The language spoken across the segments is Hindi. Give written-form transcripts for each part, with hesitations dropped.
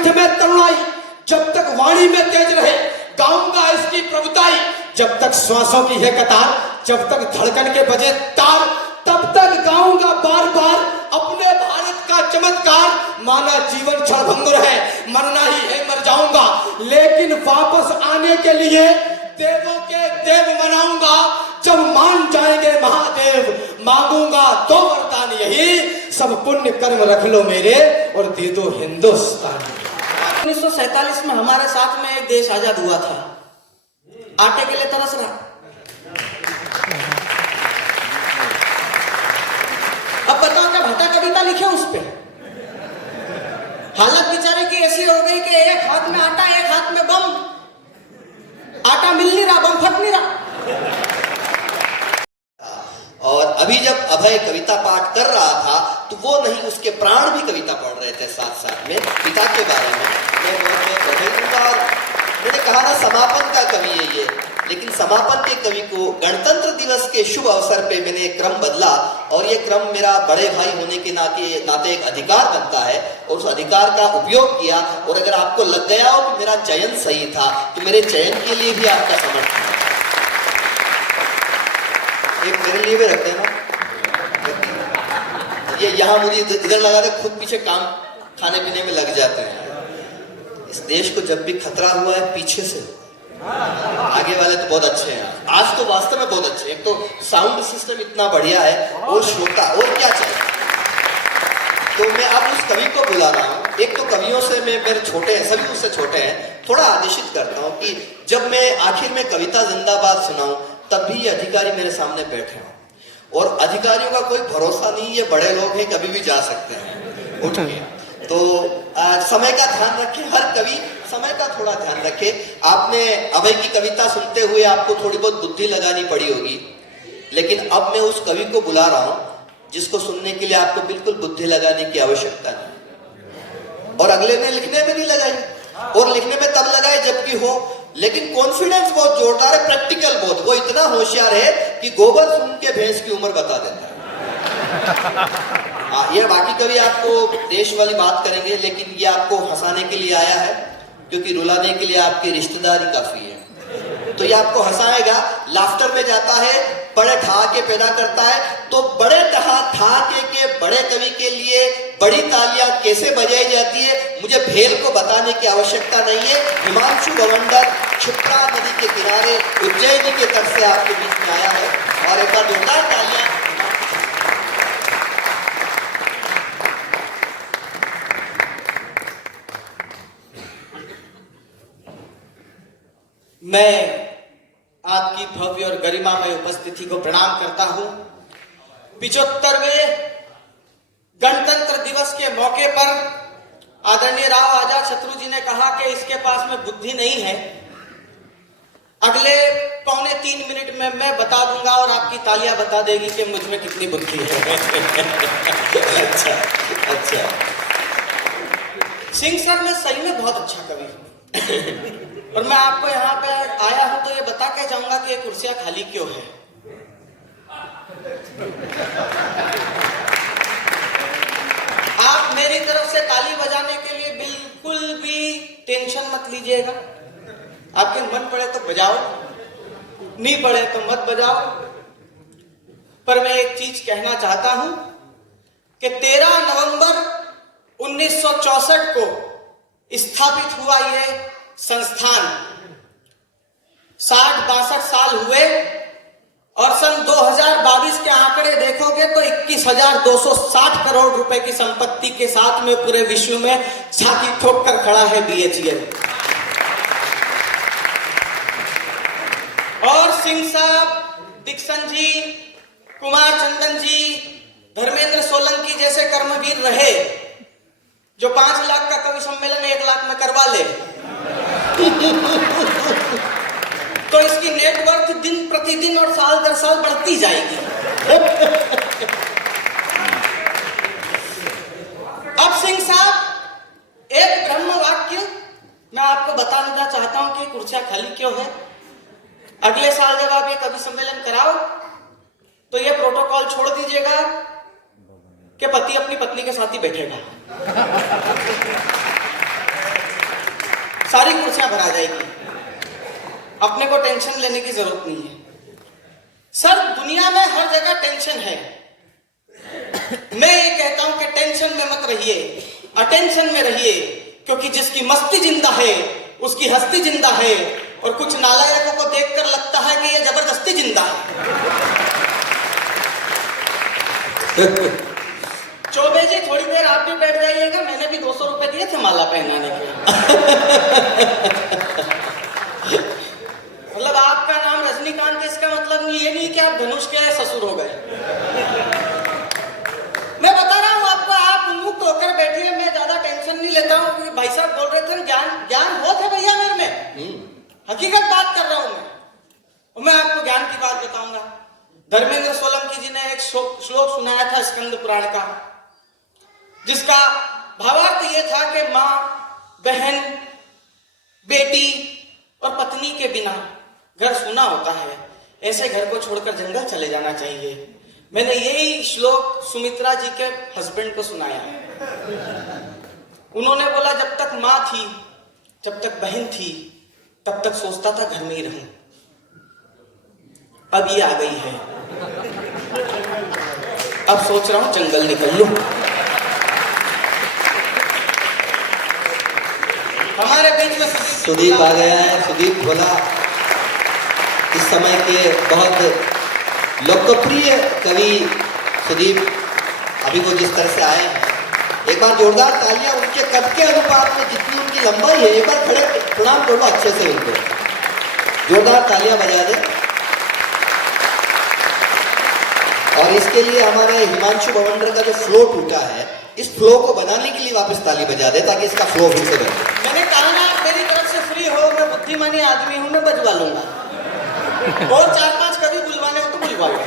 कंठ में तरुणाई, जब तक वाणी में तेज रहे गाऊंगा इसकी प्रभुताई। जब तक श्वासों की है कतार, जब तक धड़कन के बजे तार, तब तक गाऊंगा बार बार अपने भारत का चमत्कार। माना जीवन क्षणभंगुर है, मरना ही है, मर जाऊंगा, लेकिन वापस आने के लिए देवों के देव मनाऊंगा। जब मान जाएंगे महादेव, मांगूंगा दो वरदान यही, सब पुण्य कर्म रख लो मेरे और दे दो हिंदुस्तान। 1947 में हमारे साथ में एक देश आजाद हुआ था, आटे के लिए तरस रहा। अब बताओ क्या भट्टा कविता लिखे उस पे? हालत बेचारे की ऐसी हो गई कि एक हाथ में आटा, एक हाथ में बम। आटा मिल नहीं रहा, बम फट नहीं रहा। और अभी जब अभय कविता पाठ कर रहा था तो वो नहीं, उसके प्राण भी कविता पढ़ रहे थे साथ साथ में पिता के बारे में। और मैंने कहा ना समापन का कवि है ये, लेकिन समापन के कवि को गणतंत्र दिवस के शुभ अवसर पे मैंने क्रम बदला और ये क्रम मेरा बड़े भाई होने के नाते एक अधिकार बनता है और उस अधिकार का उपयोग किया। और अगर आपको लग गया हो कि मेरा चयन सही था तो मेरे चयन के लिए भी आपका समर्थन है। एक मेरे लिए भी रख देना, ये यहाँ मुझे इधर लगा दे, खुद पीछे काम खाने पीने में लग जाते हैं। इस देश को जब भी खतरा हुआ है पीछे से, आगे वाले तो बहुत अच्छे हैं, आज तो वास्तव में बहुत अच्छे हैं। एक तो साउंड सिस्टम इतना बढ़िया है और श्रोता, और क्या चाहिए। तो मैं अब उस कवि को बुला रहा हूँ। एक तो कवियों से मैं, मेरे छोटे हैं, सभी मुझसे छोटे हैं, थोड़ा आदेशित करता हूँ कि जब मैं आखिर में कविता जिंदाबाद सुनाऊं तब भी ये अधिकारी मेरे सामने बैठे हों। और अधिकारियों का कोई भरोसा नहीं, ये बड़े लोग हैं, कभी भी जा सकते हैं उठ के। तो समय का ध्यान रखें, हर कवि समय का थोड़ा ध्यान रखे। आपने अभय की कविता सुनते हुए आपको थोड़ी बहुत बुद्धि लगानी पड़ी होगी, लेकिन अब मैं उस कवि को बुला रहा हूं जिसको सुनने के लिए आपको बिल्कुल बुद्धि लगाने की आवश्यकता नहीं। और अगले ने लिखने में नहीं लगाई, और लिखने में तब लगाए जबकि हो, लेकिन कॉन्फिडेंस बहुत जोरदार है, प्रैक्टिकल बहुत। वो इतना होशियार है कि गोबर सूंघ के भैंस की उम्र बता देता है। ये बाकी कवि आपको देश वाली बात करेंगे, लेकिन ये आपको हंसाने के लिए आया है, क्योंकि रुलाने के लिए आपकी रिश्तेदारी काफी है। तो ये आपको हंसाएगा, लाफ्टर में जाता है, बड़े ठहाके पैदा करता है। तो बड़े ठहाके के बड़े कवि के लिए बड़ी तालियां कैसे बजाई जाती है मुझे भेल को बताने की आवश्यकता नहीं है। हिमांशु भवंडर क्षिप्रा नदी के किनारे उज्जैनी के तट से आपके बीच में आया है, और एक बार जोरदार तालियां। मैं आपकी भव्य और गरिमामय उपस्थिति को प्रणाम करता हूं। 75वें गणतंत्र दिवस के मौके पर आदरणीय राव आजाद शत्रु जी ने कहा कि इसके पास में बुद्धि नहीं है। अगले 2.25 मिनट में मैं बता दूंगा और आपकी तालियां बता देगी कि मुझ में कितनी बुद्धि है। अच्छा। सिंह सर मैं सही में बहुत अच्छा कवि हूं और मैं आपको यहाँ पे आया हूं तो ये बता के जाऊंगा कि ये कुर्सियां खाली क्यों है। आप मेरी तरफ से ताली बजाने के लिए बिल्कुल भी टेंशन मत लीजिएगा। आपके मन पड़े तो बजाओ, नहीं पड़े तो मत बजाओ। पर मैं एक चीज कहना चाहता हूं कि 13 नवंबर 1964 को स्थापित हुआ ये संस्थान, 60-62 साल हुए और सन 2022 के आंकड़े देखोगे तो 21,260 करोड़ रुपए की संपत्ति के साथ में पूरे विश्व में छाती ठोक कर खड़ा है BHEL। और सिंह साहब, दीक्षण जी, कुमार चंदन जी, धर्मेंद्र सोलंकी जैसे कर्मवीर रहे जो 5 लाख का कवि सम्मेलन 1 लाख में करवा ले तो इसकी नेटवर्क दिन प्रतिदिन और साल दर साल बढ़ती जाएगी। अब सिंह साहब एक ब्रह्म वाक्य मैं आपको बताना चाहता हूं कि कुर्सियां खाली क्यों है। अगले साल जब आप ये कवि सम्मेलन कराओ तो ये प्रोटोकॉल छोड़ दीजिएगा कि पति अपनी पत्नी के साथ ही बैठेगा। सारी कुर्सियां भरा जाएगी, अपने को टेंशन लेने की जरूरत नहीं है। सर दुनिया में हर जगह टेंशन है। मैं ये कहता हूं कि टेंशन में मत रहिए, अटेंशन में रहिए, क्योंकि जिसकी मस्ती जिंदा है उसकी हस्ती जिंदा है, और कुछ नालायकों को देखकर लगता है कि ये जबरदस्ती जिंदा है। चौबे जी थोड़ी देर आप भी बैठ जाइएगा, मैंने भी 200 रुपए दिए थे माला पहनाने के। मतलब आपका नाम रजनीकांत, इसका मतलब ये नहीं कि आप धनुष के ससुर हो गए। मैं बता रहा हूं आपको, आप उन्मुक्त होकर बैठिए, मैं ज्यादा टेंशन नहीं लेता हूं, क्योंकि भाई साहब बोल रहे थे ज्ञान बहुत है भैया मेरे में, हकीकत बात कर रहा हूं मैं, और मैं आपको ज्ञान की बात बताऊंगा। धर्मेंद्र सोलंकी जी ने एक श्लोक सुनाया था स्कंद पुराण का, जिसका भावार्थ ये था कि माँ, बहन, बेटी और पत्नी के बिना घर सूना होता है, ऐसे घर को छोड़कर जंगल चले जाना चाहिए। मैंने यही श्लोक सुमित्रा जी के हस्बैंड को सुनाया। उन्होंने बोला जब तक माँ थी, जब तक बहन थी, तब तक सोचता था घर में ही रहूं, अब ये आ गई है, अब सोच रहा हूं जंगल निकल लूं। हमारे बीच में सुदीप आ गया है। सुदीप बोला इस समय के बहुत लोकप्रिय कवि सुदीप अभी वो जिस तरह से आए हैं, एक बार जोरदार तालियां उनके कद के अनुपात में, जितनी उनकी लंबाई है, एक बार खड़े प्रणाम करो अच्छे से उनको, जोरदार तालियां बजा दे। और इसके लिए हमारे हिमांशु भवंडर का जो फ्लो टूटा है, इस फ्लो को बनाने के लिए वापस ताली बजा दे, ताकि इसका फ्लो फिर से बने। मैंने कहा ना मेरी तरफ से फ्री हो, मैं बुद्धिमानी आदमी हूं, मैं बजवा लूंगा, और 4-5 कभी बुलवाने हो तो बुलवा लो,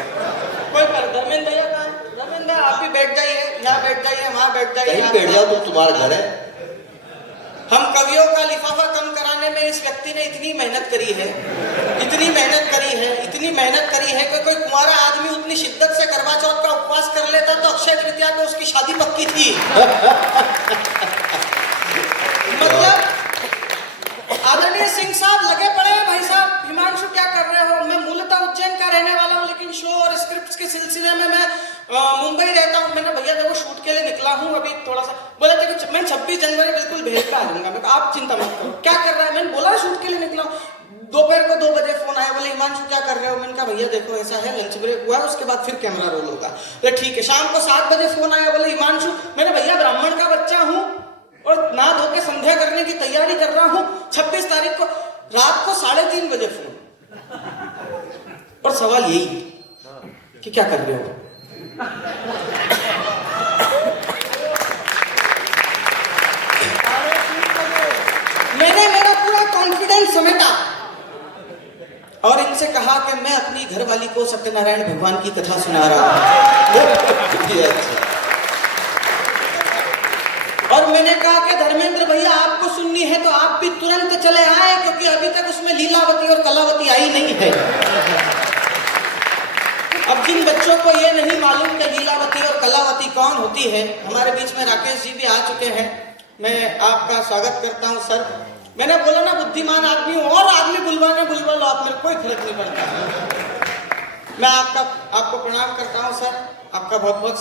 कोई पर। धर्मेंद्र भैया कहाँ है? धर्मेंद्र आप भी बैठ जाइए, यहाँ बैठ जाइए, वहां बैठ जाइए, कहीं बैठ जाओ, तुम तुम्हारा घर है। हम कवियों का लिफाफा कम कराने में इस व्यक्ति ने इतनी मेहनत करी है, इतनी मेहनत करी है, इतनी मेहनत करी है कि कोई कुंवारा आदमी उतनी शिद्दत से करवा चौथ का उपवास कर लेता तो अक्षय तृतीया को उसकी शादी पक्की थी। मतलब आदरणीय सिंह साहब लगे पड़े हैं। भाई साहब हिमांशु क्या कर रहे हो? मैं मूलतः उज्जैन का रहने वाला हूँ, लेकिन शो और स्क्रिप्ट्स के सिलसिले में मैं मुंबई रहता हूँ। मैंने भैया देखो शूट के लिए निकला हूँ अभी, थोड़ा सा बोला था कि मैं 26 जनवरी बिल्कुल भेज पे आ जाऊंगा। मैं आप चिंता मत करो। क्या कर रहा है? मैंने बोला शूट के लिए निकला हूँ। दोपहर को 2 बजे फोन आया, बोले हिमांशु क्या कर रहे हो? मैंने कहा भैया देखो ऐसा है, लंच ब्रेक हुआ है, उसके बाद फिर कैमरा रोल होगा। तो ठीक है। शाम को 7 बजे फोन आया, बोले हिमांशु, मैंने भैया ब्राह्मण का बच्चा हूँ और नहा धो के संध्या करने की तैयारी कर रहा हूँ। 26 तारीख को रात को 3:30 बजे फोन, और सवाल यही कि क्या कर रहे हो? मैंने मेरा पूरा कॉन्फिडेंस समेटा और इनसे कहा कि मैं अपनी घरवाली को सत्यनारायण भगवान की कथा सुना रहा हूं। और मैंने कहा कि धर्मेंद्र भैया आपको सुननी है तो आप भी तुरंत चले आए, क्योंकि अभी तक उसमें लीलावती और कलावती आई नहीं है। अब जिन बच्चों को ये नहीं मालूम कि लीलावती और कलावती कौन होती है, हमारे बीच में राकेश जी भी आ चुके हैं, मैं आपका स्वागत करता हूं सर। मैंने बोला ना बुद्धिमान आदमी हूं, और आदमी बुलवा लो आप, मेरे कोई फर्क नहीं पड़ता। मैं आपको प्रणाम करता हूं सर, आपका बहुत बहुत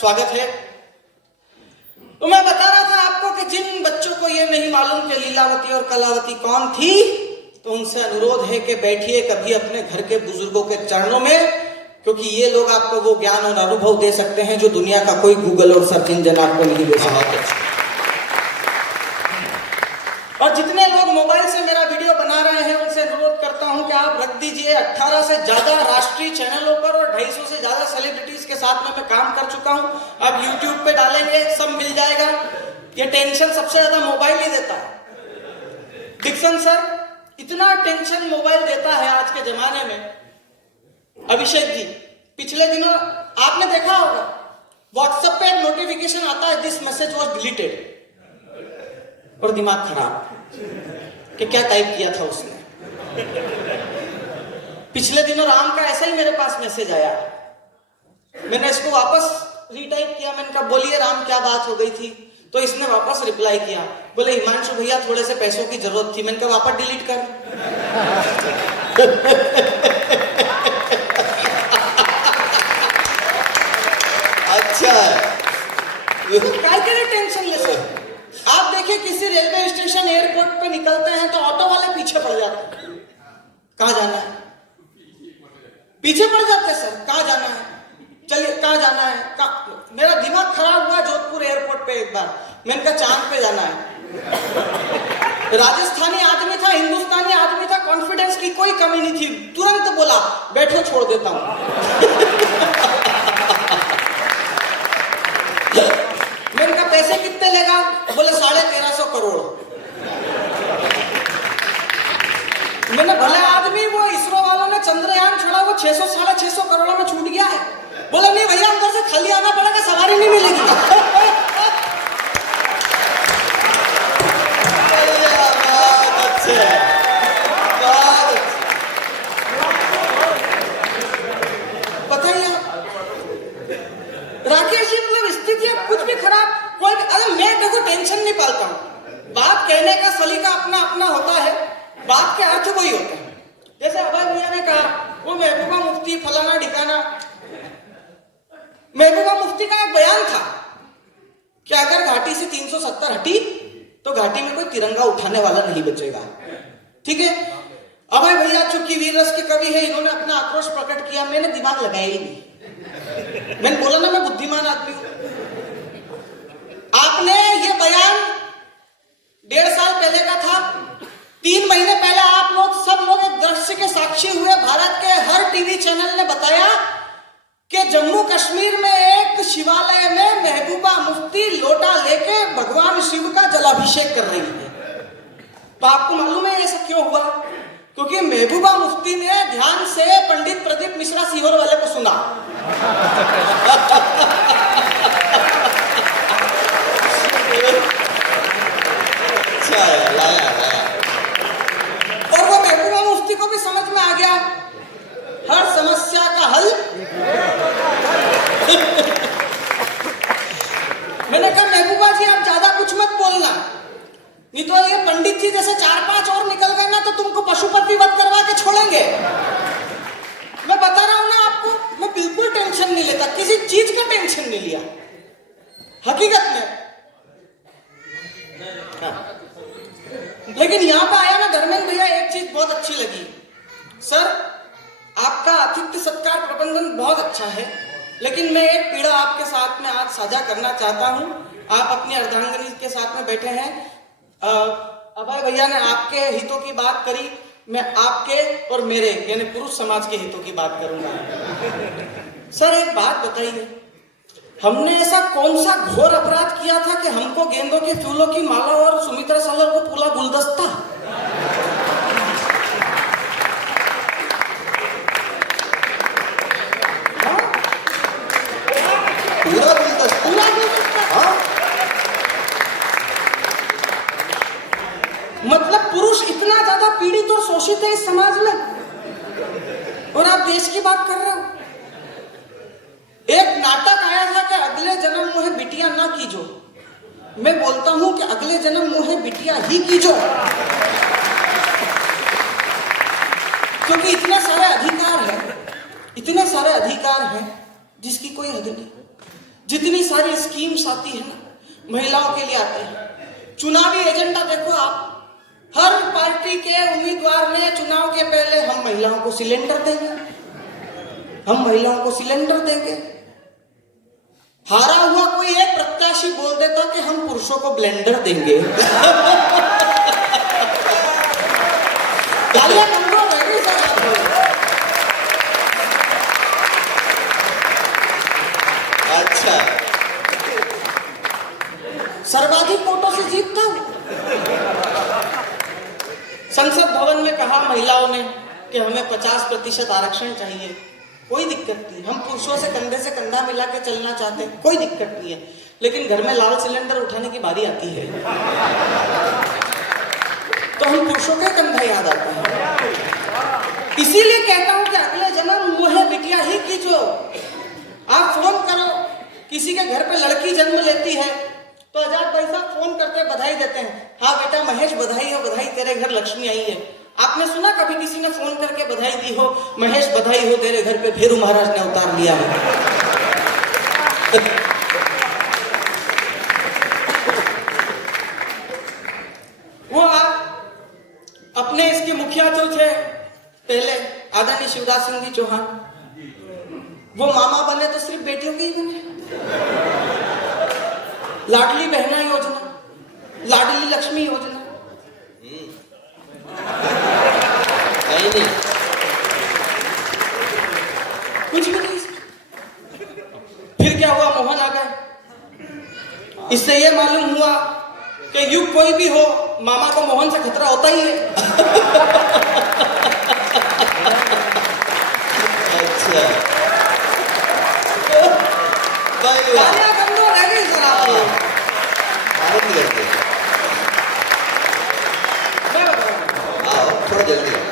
स्वागत है। तो मैं बता रहा था आपको कि जिन बच्चों को ये नहीं मालूम कि लीलावती और कलावती कौन थी, तो उनसे अनुरोध है कि बैठिए कभी अपने घर के बुजुर्गों के चरणों में, क्योंकि ये लोग आपको वो ज्ञान और अनुभव दे सकते हैं जो दुनिया का कोई गूगल और सर्च इंजन आपको नहीं दे सकता। और जितने लोग मोबाइल से मेरा वीडियो बना रहे हैं उनसे अनुरोध करता हूं कि आप रख दीजिए। 18 से ज्यादा राष्ट्रीय चैनलों पर और 250 से ज्यादा सेलिब्रिटीज के साथ में मैं काम कर चुका हूं। अब YouTube पे डालेंगे सब मिल जाएगा। ये टेंशन सबसे ज्यादा मोबाइल ही देता है। डिक्सन सर इतना टेंशन मोबाइल देता है आज के जमाने में। अभिषेक जी पिछले दिनों आपने देखा होगा व्हाट्सएप पे एक नोटिफिकेशन आता है, दिस मैसेज वाज डिलीटेड, और दिमाग खराब कि क्या टाइप किया था उसने। पिछले दिनों राम का ऐसा ही मेरे पास मैसेज आया, मैंने इसको वापस रीटाइप किया। मैंने कहा बोलिए राम क्या बात हो गई थी? तो इसने वापस रिप्लाई किया, बोले हिमांशु भैया थोड़े से पैसों की जरूरत थी। मैंने कहा वापस डिलीट कर। अच्छा काय के लिए टेंशन ले सर? आप देखिए किसी रेलवे स्टेशन एयरपोर्ट पे निकलते हैं तो ऑटो वाले पीछे पड़ जाते हैं, कहाँ जाना है? पीछे पड़ जाते हैं सर, कहाँ जाना है? चलिए कहाँ जाना है? मेरा दिमाग खराब हुआ जोधपुर एयरपोर्ट पे एक बार। मैंने कहा चांद पे जाना है। राजस्थानी आदमी था, हिंदुस्तानी आदमी था, कॉन्फिडेंस की कोई कमी नहीं थी। तुरंत बोला बैठो छोड़ देता हूं। मैंने कहा पैसे कितने लेगा? बोले 1350 करोड़। मैंने भले आदमी, वो इसरो वालों ने चंद्रयान छोड़ा, वो 600 650 करोड़ में छूट गया है। बोला नहीं भैया अंदर से खाली आना पड़ेगा, सवारी नहीं मिलेगी। बताइए राकेश जी, मतलब स्थिति कुछ भी खराब, कोई अरे मैं देखो टेंशन नहीं पालता हूँ। बात कहने का सलीका अपना अपना होता है, बात के अर्थ वही होता है। जैसे अभय भैया ने कहा वो महबूबा मुफ्ती फलाना ठिकाना, महबूबा मुफ्ती का एक बयान था कि अगर घाटी से 370 हटी तो घाटी में कोई तिरंगा उठाने वाला नहीं बचेगा। ठीक है, अभय भैया चूंकि वीर रस के कवि है, इन्होंने अपना आक्रोश प्रकट किया, मैंने दिमाग लगाया ही नहीं। मैंने बोला ना मैं बुद्धिमान आदमी हूं। आपने ये बयान 1.5 साल पहले का था, 3 महीने पहले आप लोग सब लोग एक दृश्य के साक्षी हुए। भारत के हर टीवी चैनल ने बताया कि जम्मू कश्मीर में एक शिवालय में महबूबा मुफ्ती लोटा लेके भगवान शिव का जलाभिषेक कर रही है। तो आपको मालूम है ऐसा क्यों हुआ? क्योंकि महबूबा मुफ्ती ने ध्यान से पंडित प्रदीप मिश्रा सीहोर वाले को सुना। और वो महबूबा मुफ्ती को भी समझ में आ गया हर समस्या का हल। मैंने कहा महबूबा जी आप ज्यादा कुछ मत बोलना, नहीं तो ये पंडित जी जैसे 4-5 और निकल गए ना तो तुमको पशुपति वध करवा के छोड़ेंगे। मैं बता रहा हूं ना आपको, मैं बिल्कुल टेंशन नहीं लेता, किसी चीज का टेंशन नहीं लिया हकीकत में। लेकिन यहां पे आया ना धर्मेंद्र भैया, एक चीज बहुत अच्छी लगी सर, आपका आतिथ्य सत्कार प्रबंधन बहुत अच्छा है, लेकिन मैं एक पीड़ा आपके साथ में आज साझा करना चाहता हूं। आप अपनी अर्धांगिनी के साथ में बैठे हैं, अभय भैया ने आपके हितों की बात करी, मैं आपके और मेरे यानी पुरुष समाज के हितों की बात करूंगा। सर एक बात बताइए, हमने ऐसा कौन सा घोर अपराध किया था कि हमको गेंदों के फूलों की माला और सुमित्रा सागर को पूरा गुलदस्ता? पूरा गुलदस्ता। हाँ? मतलब पुरुष इतना ज्यादा पीड़ित और शोषित है इस समाज में, और आप देश की बात कर रहे हो। एक नाटक आया था कि अगले जन्म मुझे बिटिया ना कीजो, मैं बोलता हूं कि अगले जन्म मुझे बिटिया ही कीजो, क्योंकि इतने सारे अधिकार हैं, इतने सारे अधिकार हैं जिसकी कोई हद नहीं। जितनी सारी स्कीम्स आती है ना महिलाओं के लिए आती है। चुनावी एजेंडा देखो आप, हर पार्टी के उम्मीदवार ने चुनाव के पहले हम महिलाओं को सिलेंडर देंगे, हम महिलाओं को सिलेंडर देंगे। हारा हुआ कोई एक प्रत्याशी बोल देता कि हम पुरुषों को ब्लेंडर देंगे। अच्छा, सर्वाधिक वोटों से जीतता हूं। संसद भवन में कहा महिलाओं ने कि हमें 50% आरक्षण चाहिए, कोई दिक्कत नहीं, हम पुरुषों से कंधा मिला के चलना चाहते हैं, कोई दिक्कत नहीं है, लेकिन घर में लाल सिलेंडर उठाने की बारी आती है तो हम पुरुषों का कंधा याद आता है। इसीलिए कहता हूं कि अगले जन्म मुझे बिटिया ही कीजो। आप फोन करो, किसी के घर पे लड़की जन्म लेती है तो 1000 पैसा फोन करते हैं, बधाई देते हैं, हाँ बेटा महेश बधाई है, बधाई, तेरे घर लक्ष्मी आई है। आपने सुना कभी किसी ने फोन करके बधाई दी हो, महेश बधाई हो, तेरे घर पे भेरू महाराज ने अवतार लिया है? वो आप अपने इसके मुखिया जो थे पहले, आदरणीय शिवराज सिंह जी चौहान, वो मामा बने तो सिर्फ बेटियों के ही बने। लाडली बहना योजना, लाडली लक्ष्मी योजना, नहीं कुछ भी नहीं। फिर क्या हुआ, मोहन आ गए। इससे ये मालूम हुआ कि युग कोई भी हो, मामा को मोहन से खतरा होता ही है। अच्छा भाई वाह, तालियां बंद हो रह गई सर आपको। आनंद करते हैं। मैं बताऊं, आओ थोड़ा जल्दी आओ।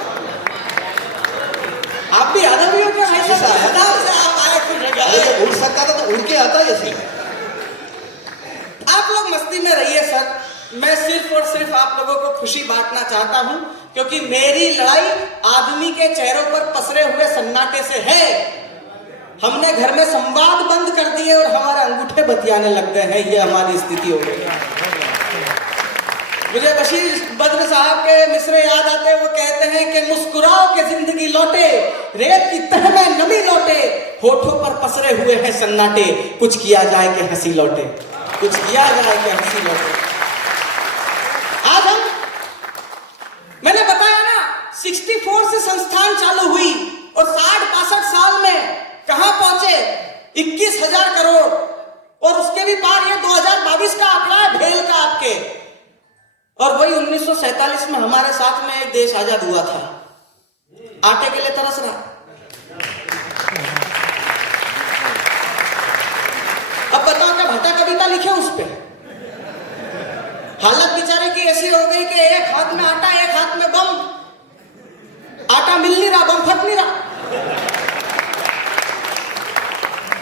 आप भी आधा भी हो क्या भाई ऐसा है। साहब? से आप आए खुश हो अरे गए। जब उड़ सकता था तो उड़ के आता जैसे। आप लोग मस्ती में रहिए सर, मैं सिर्फ और सिर्फ आप लोगों को खुशी बांटना चाहता हूं, क्योंकि मेरी लड़ाई आदमी के चेहरों पर पसरे हुए सन्नाटे से है। हमने घर में संवाद बंद कर दिए और हमारे अंगूठे बतियाने लग गए हैं, ये हमारी स्थिति हो गई। मुझे बशीर बद्र साहब के मिसरे याद आते हैं, वो कहते हैं कि मुस्कुराओ के जिंदगी लौटे, रेत की तह में नमी लौटे, होठों पर पसरे हुए हैं सन्नाटे, कुछ किया जाए कि हंसी लौटे, कुछ किया जाए कि हंसी लौटे। आज हम, मैंने बताया ना, 64 से संस्थान चालू हुई और 60-62 साल में कहां पहुंचे, 21,000 करोड़, और उसके भी पार ये 2022 का आंकड़ा है भेल का आपके। और वही 1947 में हमारे साथ में एक देश आजाद हुआ था, आटे के लिए तरस रहा। अब बताओ क्या भट्टा कविता लिखे उस पे? हालत बेचारे की ऐसी हो गई कि एक हाथ में आटा, एक हाथ में बम, आटा मिल नहीं रहा, बम फट नहीं रहा।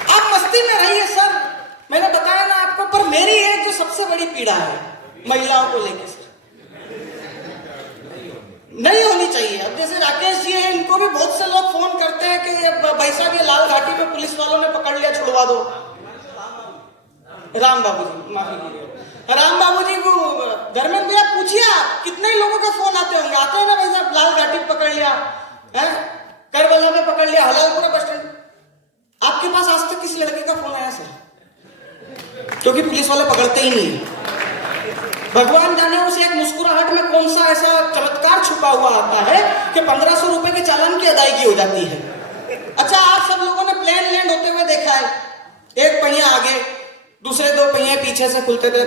आप मस्ती में रहिए सर, मैंने बताया ना आपको, पर मेरी एक जो सबसे बड़ी पीड़ा है महिलाओं को लेकर सर, नहीं होनी चाहिए। अब जैसे राकेश जी हैं, इनको भी बहुत से लोग फोन करते हैं कि भाई साहब ये लाल घाटी में पुलिस वालों ने पकड़ लिया, छुड़वा दो। राम बाबू जी, माफी कीजिए, राम बाबू जी को धर्मेंद्र भैया पूछिए, आप कितने लोगों के फोन आते होंगे, आते हैं ना भाई साहब लाल घाटी पकड़ लिया है, करबला में पकड़ लिया, हलालपुरा बस स्टैंड। आपके पास आज तक किसी लड़के का फोन आया सर? क्योंकि पुलिस वाले पकड़ते ही नहीं। भगवान जाने उस एक मुस्कुराहट में कौन सा ऐसा चमत्कार छुपा हुआ आता है कि 1500 रुपए के चालान की अदायगी हो जाती है। अच्छा, आप सब लोगों ने प्लेन लैंड होते हुए देखा है, एक पहिया आगे, दूसरे 2 पहिए पीछे से खुलते थे।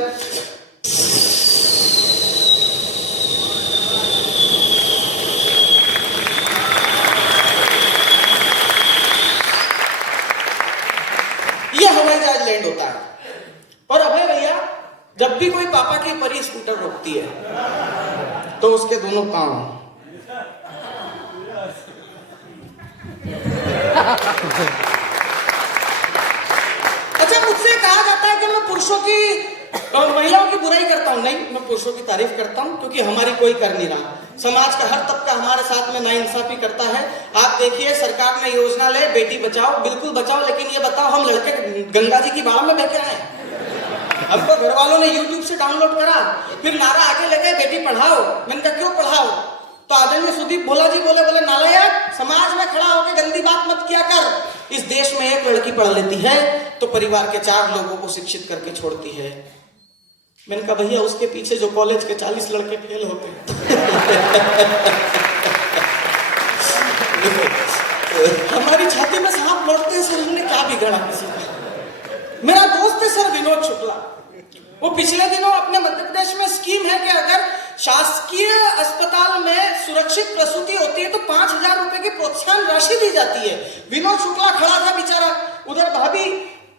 ये हवाई जहाज लैंड होता है। और अभय भैया, जब भी कोई पापा की परी स्कूटर रोकती है तो उसके दोनों पांव अच्छा, मुझसे कहा जाता है कि मैं पुरुषों की महिलाओं की बुराई करता हूं। नहीं, मैं पुरुषों की तारीफ करता हूं, क्योंकि हमारी कोई कर नहीं रहा। समाज का हर तबका हमारे साथ में नाइंसाफी करता है। आप देखिए, सरकार ने योजना ले, बेटी बचाओ, बिल्कुल बचाओ, लेकिन ये बताओ हम लड़के गंगा जी की बाढ़ में बह के आए? हमको घर वालों ने YouTube से डाउनलोड करा, फिर नारा आगे लगे बेटी पढ़ाओ। मैंने कहा क्यों पढ़ाओ? तो आदरणीय सुदीप भोला जी बोले नालायक, समाज में खड़ा होकर गंदी बात मत किया कर। इस देश में एक लड़की पढ़ लेती है तो परिवार के 4 लोगों को शिक्षित करके छोड़ती है। मैंने कहा भैया, उसके पीछे जो कॉलेज के 40 लड़के फेल होते हैं हमारी छाती में सांप लौटते हैं सर, हमने क्या बिगाड़ा किसी का? मेरा दोस्त है सर विनोद शुक्ला, वो पिछले दिनों अपने मध्य प्रदेश में स्कीम है कि अगर शासकीय अस्पताल में सुरक्षित प्रसूति होती है तो 5,000 रुपए की प्रोत्साहन राशि दी जाती है। विनोद शुक्ला खड़ा था बेचारा, उधर भाभी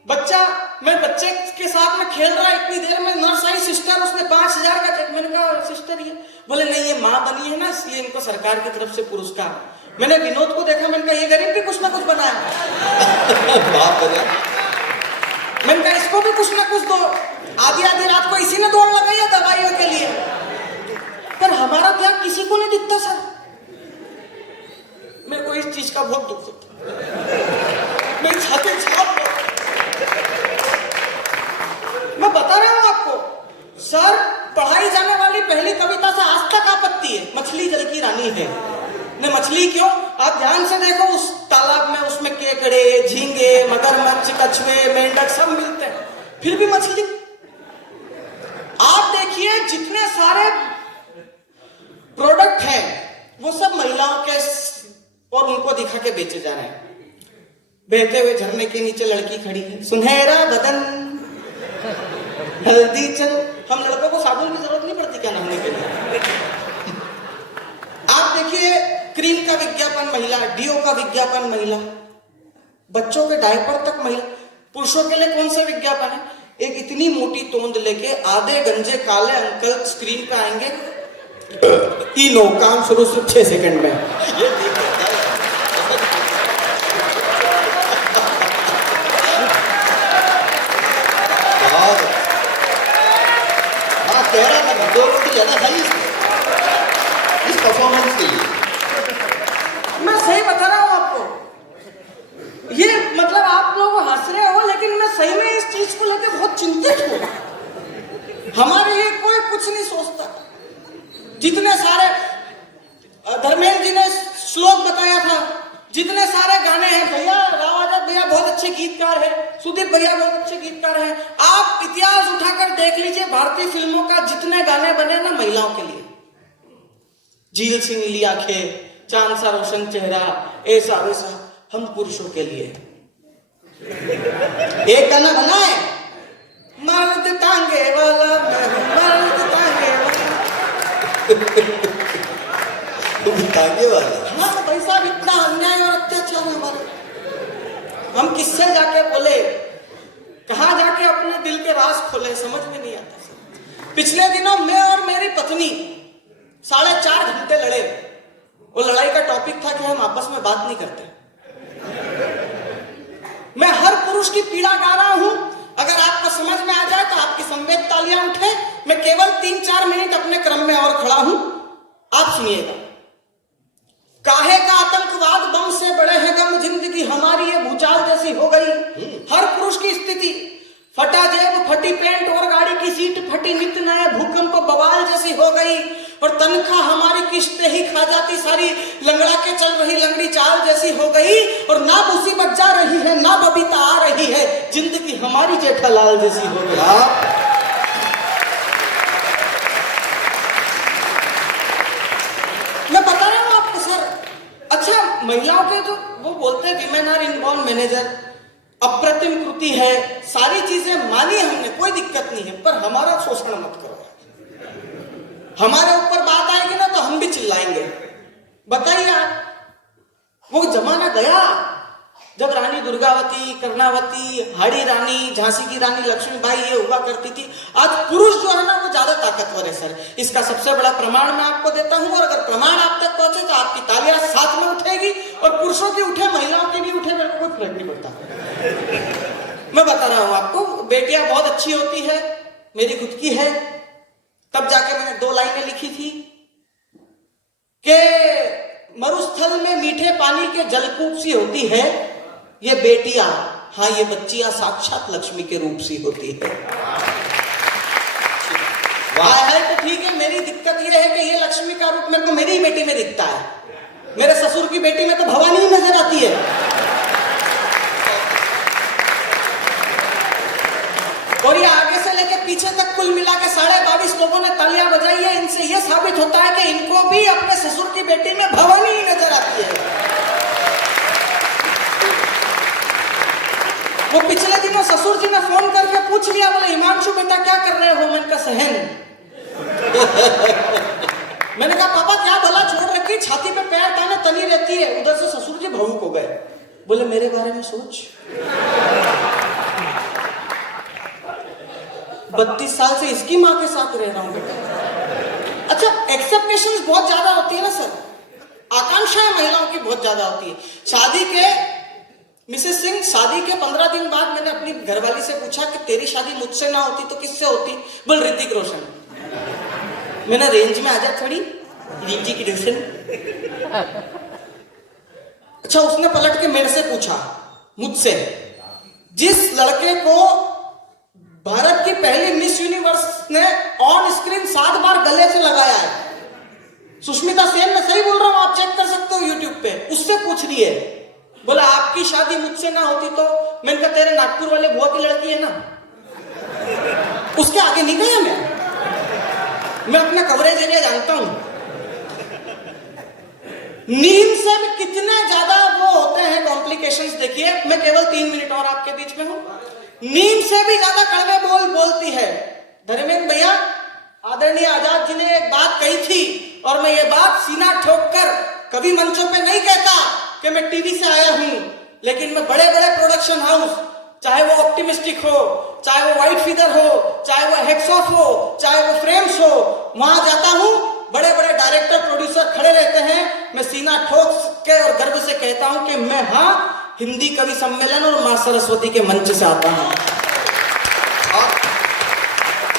बच्चा, मैं बच्चे के साथ में खेल रहा, इतनी देर में नर्स आई, सिस्टर, उसने 5,000 का चेक। मैंने कहा सिस्टर ये, बोले नहीं ये माँ बनी है ना इसलिए इनको सरकार की तरफ से पुरस्कार। मैंने विनोद को देखा, मैंने कहा ये गरीब भी कुछ ना कुछ बनाया मैंने कहा इसको भी कुछ ना कुछ दो। आधी रात को इसी ने दौड़ लगाई को नहीं दिखता सर? मेरे को इस चीज का बहुत दुख होता है। मेरी छाती छाप, मैं बता रहा हूं आपको सर, पढ़ाई जाने वाली पहली कविता से आज तक आपत्ति है, मछली जल की रानी है। ने मछली क्यों? आप ध्यान से देखो उस तालाब में, उसमें केकड़े, झींगे, मगरमच्छ, कछुए, मेंढक सब मिलते हैं, फिर भी मछली। आप देखिए जितने सारे प्रोडक्ट हैं वो सब महिलाओं के और उनको दिखा के बेचे जा रहे हैं। बहते हुए झरने के नीचे लड़की खड़ी है, सुनहरा बदन, हल्दी चल। हम लड़कों को साबुन की जरूरत नहीं पड़ती क्या नहाने के लिए? आप देखिए क्रीम का विज्ञापन महिला, डीओ का विज्ञापन महिला, बच्चों के डायपर तक महिला। पुरुषों के लिए कौन सा विज्ञापन है? एक इतनी मोटी तोंद लेके आधे गंजे काले अंकल स्क्रीन पे आएंगे, इनो काम शुरू सिर्फ 6 सेकंड में। ये देख लेता है। बहुत। हाँ, कह रहा था 2 रोटी ज्यादा खाई इस परफॉर्मेंस के लिए। मैं सही बता रहा हूं आपको, ये मतलब आप लोग हंस रहे हो लेकिन मैं सही में इस चीज को लेकर बहुत चिंतित हूं। हमारे लिए कोई कुछ नहीं सोचता। जितने सारे धर्मेंद्र जी ने श्लोक बताया था, जितने सारे गाने हैं, भैया राव आजाद भैया बहुत अच्छे गीतकार हैं, सुदीप भैया बहुत अच्छे गीतकार हैं। आप इतिहास उठाकर देख लीजिए, भारतीय फिल्मों का जितने गाने बने ना महिलाओं के लिए, झील सी नीली आंखें, चांद सा रोशन चेहरा, ऐसा वैसा, हम पुरुषों के लिए एक गाना बना है, मर्द टांगे वाला मैं हूं, मर्द टांगे वाला। टांगे वाला। हाँ भाई साहब, इतना अन्याय और अत्याचार है हमारे। हम किससे जाके बोले, कहां जाके अपने दिल के राज खोले, समझ में नहीं आता। पिछले दिनों मैं और मेरी पत्नी 4.5 घंटे लड़े। वो लड़ाई का टॉपिक था कि हम आपस में बात नहीं करते। मैं हर पुरुष की पीड़ा गा रहा हूं, अगर आपको समझ में आ जाए तो आपकी संवेद तालियां उठे। मैं केवल 3-4 मिनट अपने क्रम में और खड़ा हूं, आप सुनिएगा। काहे का आतंकवाद बम से बड़े है गम, जिंदगी हमारी ये भूचाल जैसी हो गई। हर पुरुष की स्थिति, फटा जेब, फटी पैंट और गाड़ी की सीट फटी, नित्य नए भूकंप बवाल जैसी हो गई। और तनख्वाह हमारी किस्तें ही खा जाती सारी, लंगड़ा के चल रही लंगड़ी चाल जैसी हो गई। और ना मुसीबत जा रही है ना बबीता आ रही है, जिंदगी हमारी जेठालाल जैसी हो गई। मैं बता रहा हूं आपको सर। अच्छा, महिलाओं के जो वो बोलते हैं विमेन आर इनबॉर्न मैनेजर, अप्रतिम कृति है, सारी चीजें मानी हमने, कोई दिक्कत नहीं है, पर हमारा शोषण मत करो। हमारे ऊपर बात आएगी ना तो हम भी चिल्लाएंगे। बताइए आप, वो जमाना गया जब रानी दुर्गावती, कर्णावती, हाड़ी रानी, झांसी की रानी लक्ष्मीबाई ये हुआ करती थी। आज पुरुष जो है ना वो ज्यादा ताकतवर है सर। इसका सबसे बड़ा प्रमाण मैं आपको देता हूं, और अगर प्रमाण आप तक पहुंचे तो आपकी तालियां साथ में उठेगी, और पुरुषों की उठे महिलाओं की नहीं उठे, मेरे को कोई फर्क नहीं पड़ता। मैं बता रहा हूं आपको, बेटियां बहुत अच्छी होती है, मेरी खुद की है। तब जाके मैंने 2 लाइनें लिखी थी कि मरुस्थल में मीठे पानी के जलकूप सी होती है ये बेटियां, हाँ ये बच्चियां साक्षात लक्ष्मी के रूप सी होती है। वाह है तो ठीक है, मेरी दिक्कत ये है कि ये लक्ष्मी का रूप मेरे को मेरी बेटी में दिखता है। मेरे ससुर की बेटी में तो भवानी ही नजर आती है। और ये आगे से लेके पीछे तक कुल मिला के 22.5 लोगों ने तालियां बजाई है। इनसे ये साबित होता है कि इनको भी अपने ससुर की बेटी में भवानी ही नजर आती है। वो पिछले दिनों ससुर जी ने फोन करके पूछ लिया, बोले हिमांशु बेटा क्या कर रहे हो? मैंने कहा सहन। मैंने कहा पापा क्या भला छोड़ रखी, छाती पे पैर ताने तनी रहती है। उधर से ससुर जी भावुक हो गए, बोले मेरे बारे में सोच। 32 साल से इसकी माँ के साथ रह रहा हूं बेटा। अच्छा, एक्सपेक्टेशंस बहुत ज्यादा होती है ना सर, आकांक्षाएं महिलाओं की बहुत ज्यादा होती है। शादी के मिसेस सिंह, शादी के 15 दिन बाद मैंने अपनी घरवाली से पूछा कि तेरी शादी मुझसे ना होती तो किससे होती? बोल ऋतिक रोशन। मैंने रेंज में आ जा खड़ी, रीति की ट्यूशन। अच्छा, उसने पलट के मेरे से पूछा, मुझसे, जिस लड़के को भारत की पहली मिस यूनिवर्स ने ऑन स्क्रीन 7 बार गले से लगाया है, सुष्मिता सेन, मैं सही बोल रहा हूं, आप चेक कर सकते हो यूट्यूब पे, उससे पूछ रही है। बोला आपकी शादी मुझसे ना होती तो? मैंने कहा तेरे नागपुर वाले बुआ की लड़की है ना, उसके आगे नहीं गया मैं अपना कवरेज एरिया जानता हूं। नींद से भी कितने ज्यादा वो होते हैं कॉम्प्लिकेशंस, देखिए मैं केवल 3 मिनट और आपके बीच में हूं। नींद से भी ज्यादा कड़वे बोल बोलती है। धर्मेंद्र भैया, आदरणीय आजाद जी ने एक बात कही थी, और मैं ये बात सीना ठोक कर कभी मंचों पे नहीं कहता कि मैं टीवी से आया हूं, लेकिन मैं बड़े बड़े प्रोडक्शन हाउस, चाहे वो ऑप्टिमिस्टिक हो, चाहे वो व्हाइट फीदर हो, चाहे वो हेक्सॉफ हो, चाहे वो फ्रेम्स हो, वहां जाता हूं, बड़े बड़े डायरेक्टर प्रोड्यूसर खड़े रहते हैं, मैं सीना ठोक के और गर्व से कहता हूं कि मैं हिंदी कवि सम्मेलन और मां सरस्वती के मंच से आता हूं।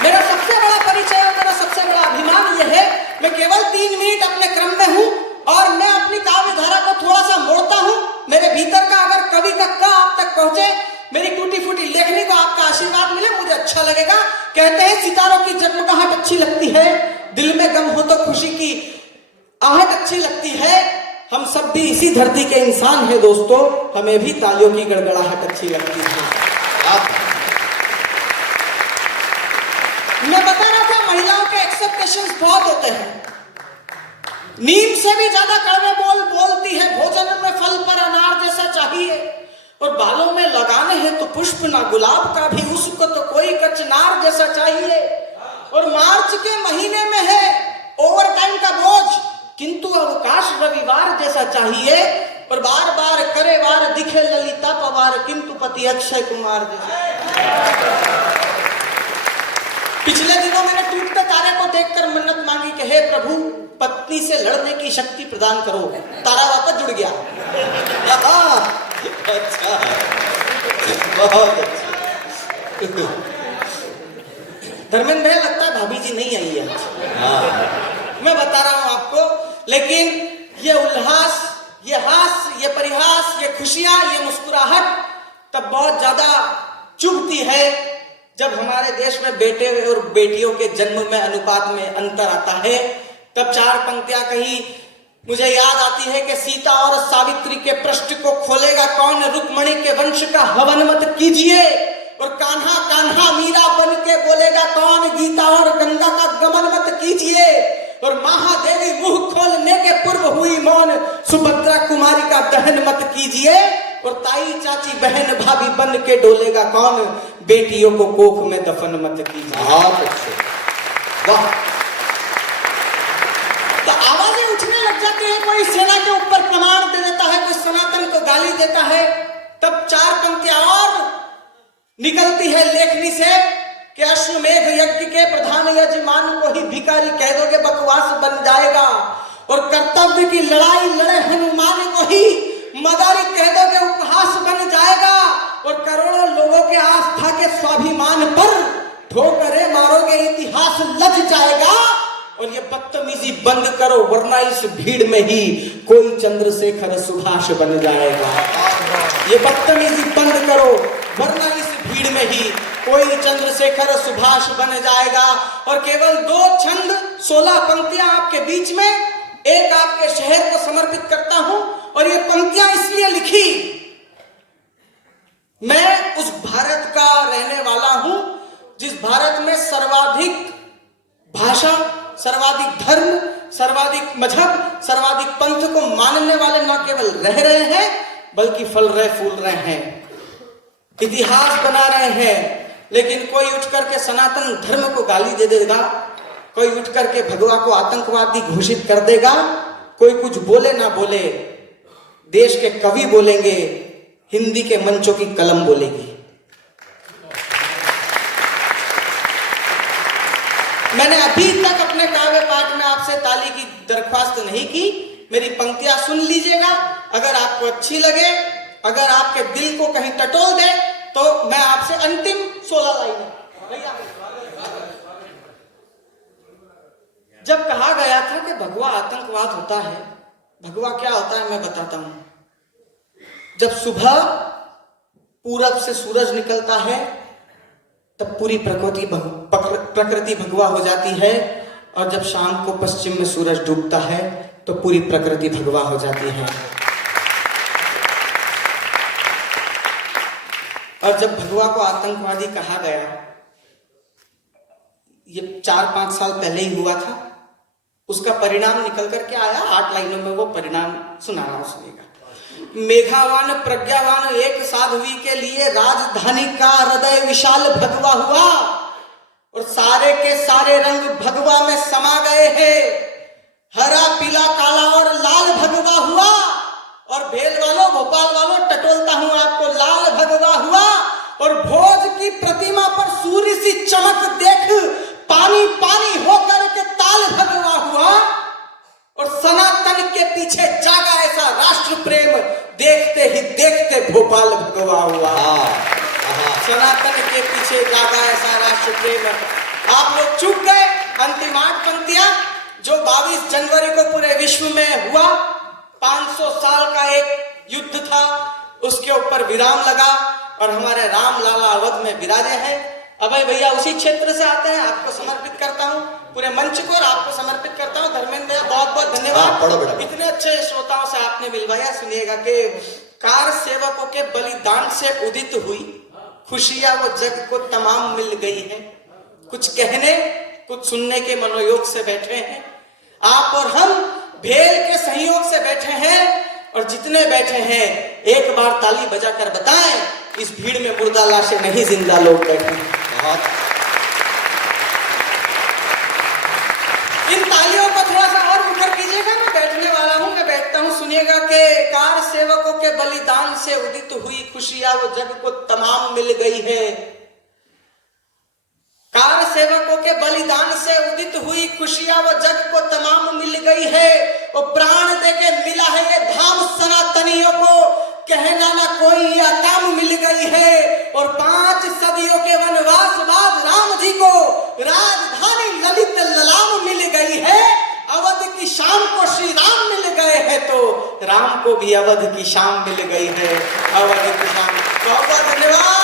मेरा सबसे बड़ा परिचय और मेरा सबसे बड़ा अभिमान यह है, मैं केवल 3 मिनट अपने क्रम में हूं और मैं अपनी काव्य धारा को थोड़ा सा मोड़ता हूं। मेरे भीतर का अगर कवि का क आप तक पहुंचे, मेरी टूटी फूटी लेखनी को आपका आशीर्वाद मिले, मुझे अच्छा लगेगा। कहते हैं सितारों की जगमगाहट अच्छी लगती है, दिल में गम हो तो खुशी की आहट अच्छी लगती है। हम सब भी इसी धरती के इंसान हैं दोस्तों, हमें भी तालियों की गड़गड़ाहट अच्छी लगती है। मैं बता रहा था, महिलाओं के एक्सपेक्टेशंस बहुत होते हैं। नीम से भी ज्यादा कड़वे बोल बोलती है, भोजन में फल पर अनार जैसा चाहिए, और बालों में लगाने हैं तो पुष्प ना गुलाब का भी, उसको तो कोई कचनार जैसा चाहिए। और मार्च के महीने में है ओवर टाइम का बोझ, किंतु अवकाश रविवार जैसा चाहिए। और बार बार करे वार दिखे ललिता पवार, किंतु पति अक्षय कुमार जैसा। पिछले दिनों मैंने टूटते तारे को देखकर मन्नत मांगी कि हे प्रभु, पत्नी से लड़ने की शक्ति प्रदान करो। तारा वापस जुड़ गया। अच्छा, बहुत अच्छा। धर्मेंद्र भैया, लगता है भाभी जी नहीं आई है। मैं बता रहा हूं आपको, लेकिन ये उल्लास, ये हास्य, ये परिहास, ये खुशियां, ये मुस्कुराहट तब बहुत ज्यादा चुभती है जब हमारे देश में बेटे और बेटियों के जन्म में अनुपात में अंतर आता है। तब 4 पंक्तियां कहीं मुझे याद आती है कि सीता और सावित्री के पृष्ठ को खोलेगा कौन, रुक्मणी के वंश का हवन मत कीजिए, और कान्हा कान्हा मीरा बन के बोलेगा कौन, गीता और गंगा का गमन मत कीजिए, और महादेवी मुंह खोलने के पूर्व हुई मौन, सुभद्रा कुमारी का दहन मत कीजिए, और ताई चाची बहन भाभी बन के डोलेगा कौन, बेटियों को कोख में दफन मत कीजिए। बहुत अच्छे, वाह। तो आवाजें उठने लग जाती है, कोई सेना के ऊपर प्रमाण दे देता है, कोई सनातन को गाली देता है। तब 4 पंक्तियां और निकलती है लेखनी से कि अश्वमेध यज्ञ के प्रधान यजमान को ही भिखारी कह दोगे बकवास बन जाएगा, और कर्तव्य की लड़ाई लड़े हनुमान को ही मदारी कह दोगे उपहास बन जाएगा, और करोड़ों लोगों के आस्था के स्वाभिमान पर ठोकरे मारोगे इतिहास लज जाएगा। और ये बदतमीजी बंद करो, वरना इस भीड़ में ही कोई चंद्रशेखर सुभाष बन जाएगा। ये बदतमीजी बंद करो, वरना इस भीड़ में ही कोई चंद्रशेखर सुभाष बन जाएगा। और केवल 2 छंद, 16 पंक्तियां आपके बीच में, एक आपके शहर को समर्पित करता हूं। और ये पंक्तियां इसलिए लिखी, मैं उस भारत का रहने वाला हूं जिस भारत में सर्वाधिक भाषा, सर्वाधिक धर्म, सर्वाधिक मजहब, सर्वाधिक पंथ को मानने वाले न केवल रह रहे हैं बल्कि फल रहे फूल रहे हैं, इतिहास बना रहे हैं। लेकिन कोई उठ करके सनातन धर्म को गाली दे देगा, कोई उठ करके भगवा को आतंकवादी घोषित कर देगा, कोई कुछ बोले ना बोले, देश के कवि बोलेंगे, हिंदी के मंचों की कलम बोलेगी। मैंने अभी तक अपने काव्य पाठ में आपसे ताली की दरख्वास्त नहीं की। मेरी पंक्तियां सुन लीजिएगा, अगर आपको अच्छी लगे, अगर आपके दिल को कहीं टटोल दे, तो मैं आपसे अंतिम 16 लाइन भैया, जब कहा गया था कि भगवा आतंकवाद होता है, भगवा क्या होता है मैं बताता हूं। जब सुबह पूरब से सूरज निकलता है तब पूरी प्रकृति भगवा हो जाती है, और जब शाम को पश्चिम में सूरज डूबता है तो पूरी प्रकृति भगवा हो जाती है। और जब भगवा को आतंकवादी कहा गया, ये 4-5 साल पहले ही हुआ था, उसका परिणाम निकल करके आया। 8 लाइनों में वो परिणाम सुना रहा हूं, सुनिएगा। मेघावान प्रज्ञावान एक साध्वी के लिए राजधानी का हृदय विशाल भगवा हुआ, और सारे के सारे रंग भगवा में समा गए हैं। हरा पीला काला और लाल भगवा हुआ, और भेल वालों भोपाल वालों टटोलता हूं आपको, लाल भगवा हुआ। और भोज की प्रतिमा पर सूर्य सी चमक देख पानी पानी होकर के ताल भगवा हुआ, और सनातन के पीछे जागा ऐसा राष्ट्र प्रेम, देखते ही देखते भोपाल भगवा हुआ। सनातन के पीछे जागा ऐसा राष्ट्र प्रेम। आप लोग चूक गए। अंतिम 8 पंक्तियां जो 22 जनवरी को पूरे विश्व में हुआ, 500 साल का एक युद्ध था, उसके ऊपर विराम लगा, और हमारे राम लाला अवध में विराजे हैं। अभय भैया उसी क्षेत्र से आते हैं, आपको समर्पित करता हूं पूरे मंच को, और आपको समर्पित करता हूं। धर्मेंद्र भैया बहुत बहुत धन्यवाद, इतने अच्छे श्रोताओं से आपने मिलवाया। सुनिएगा कि कार सेवकों के बलिदान से उदित हुई खुशियां वो जग को तमाम मिल गई है। कुछ कहने कुछ सुनने के मनोयोग से बैठे हैं आप और हम, भेल के सहयोग से बैठे हैं, और जितने बैठे हैं एक बार ताली बजाकर बताएं, इस भीड़ में मुर्दा लाशें नहीं, जिंदा लोग बैठे हैं। इन तालियों को थोड़ा सा और ऊपर कीजिएगा। मैं बैठने वाला हूं, मैं बैठता हूं। सुनिएगा कि कार सेवकों के बलिदान से उदित हुई खुशियां वो जग को तमाम मिल गई है। कार सेवकों के बलिदान से उदित हुई खुशियां वो जग को तमाम मिल गई है। वो प्राण देके मिला है ये धाम सनातनियों को, कहना ना कोई या काम मिल गई है। और 5 सदियों के वनवास बाद राम जी को राजधानी ललित ललाम मिल गई है। अवध की शाम को श्री राम मिल गए हैं, तो राम को भी अवध की शाम मिल गई है। अवध की शाम। बहुत बहुत धन्यवाद।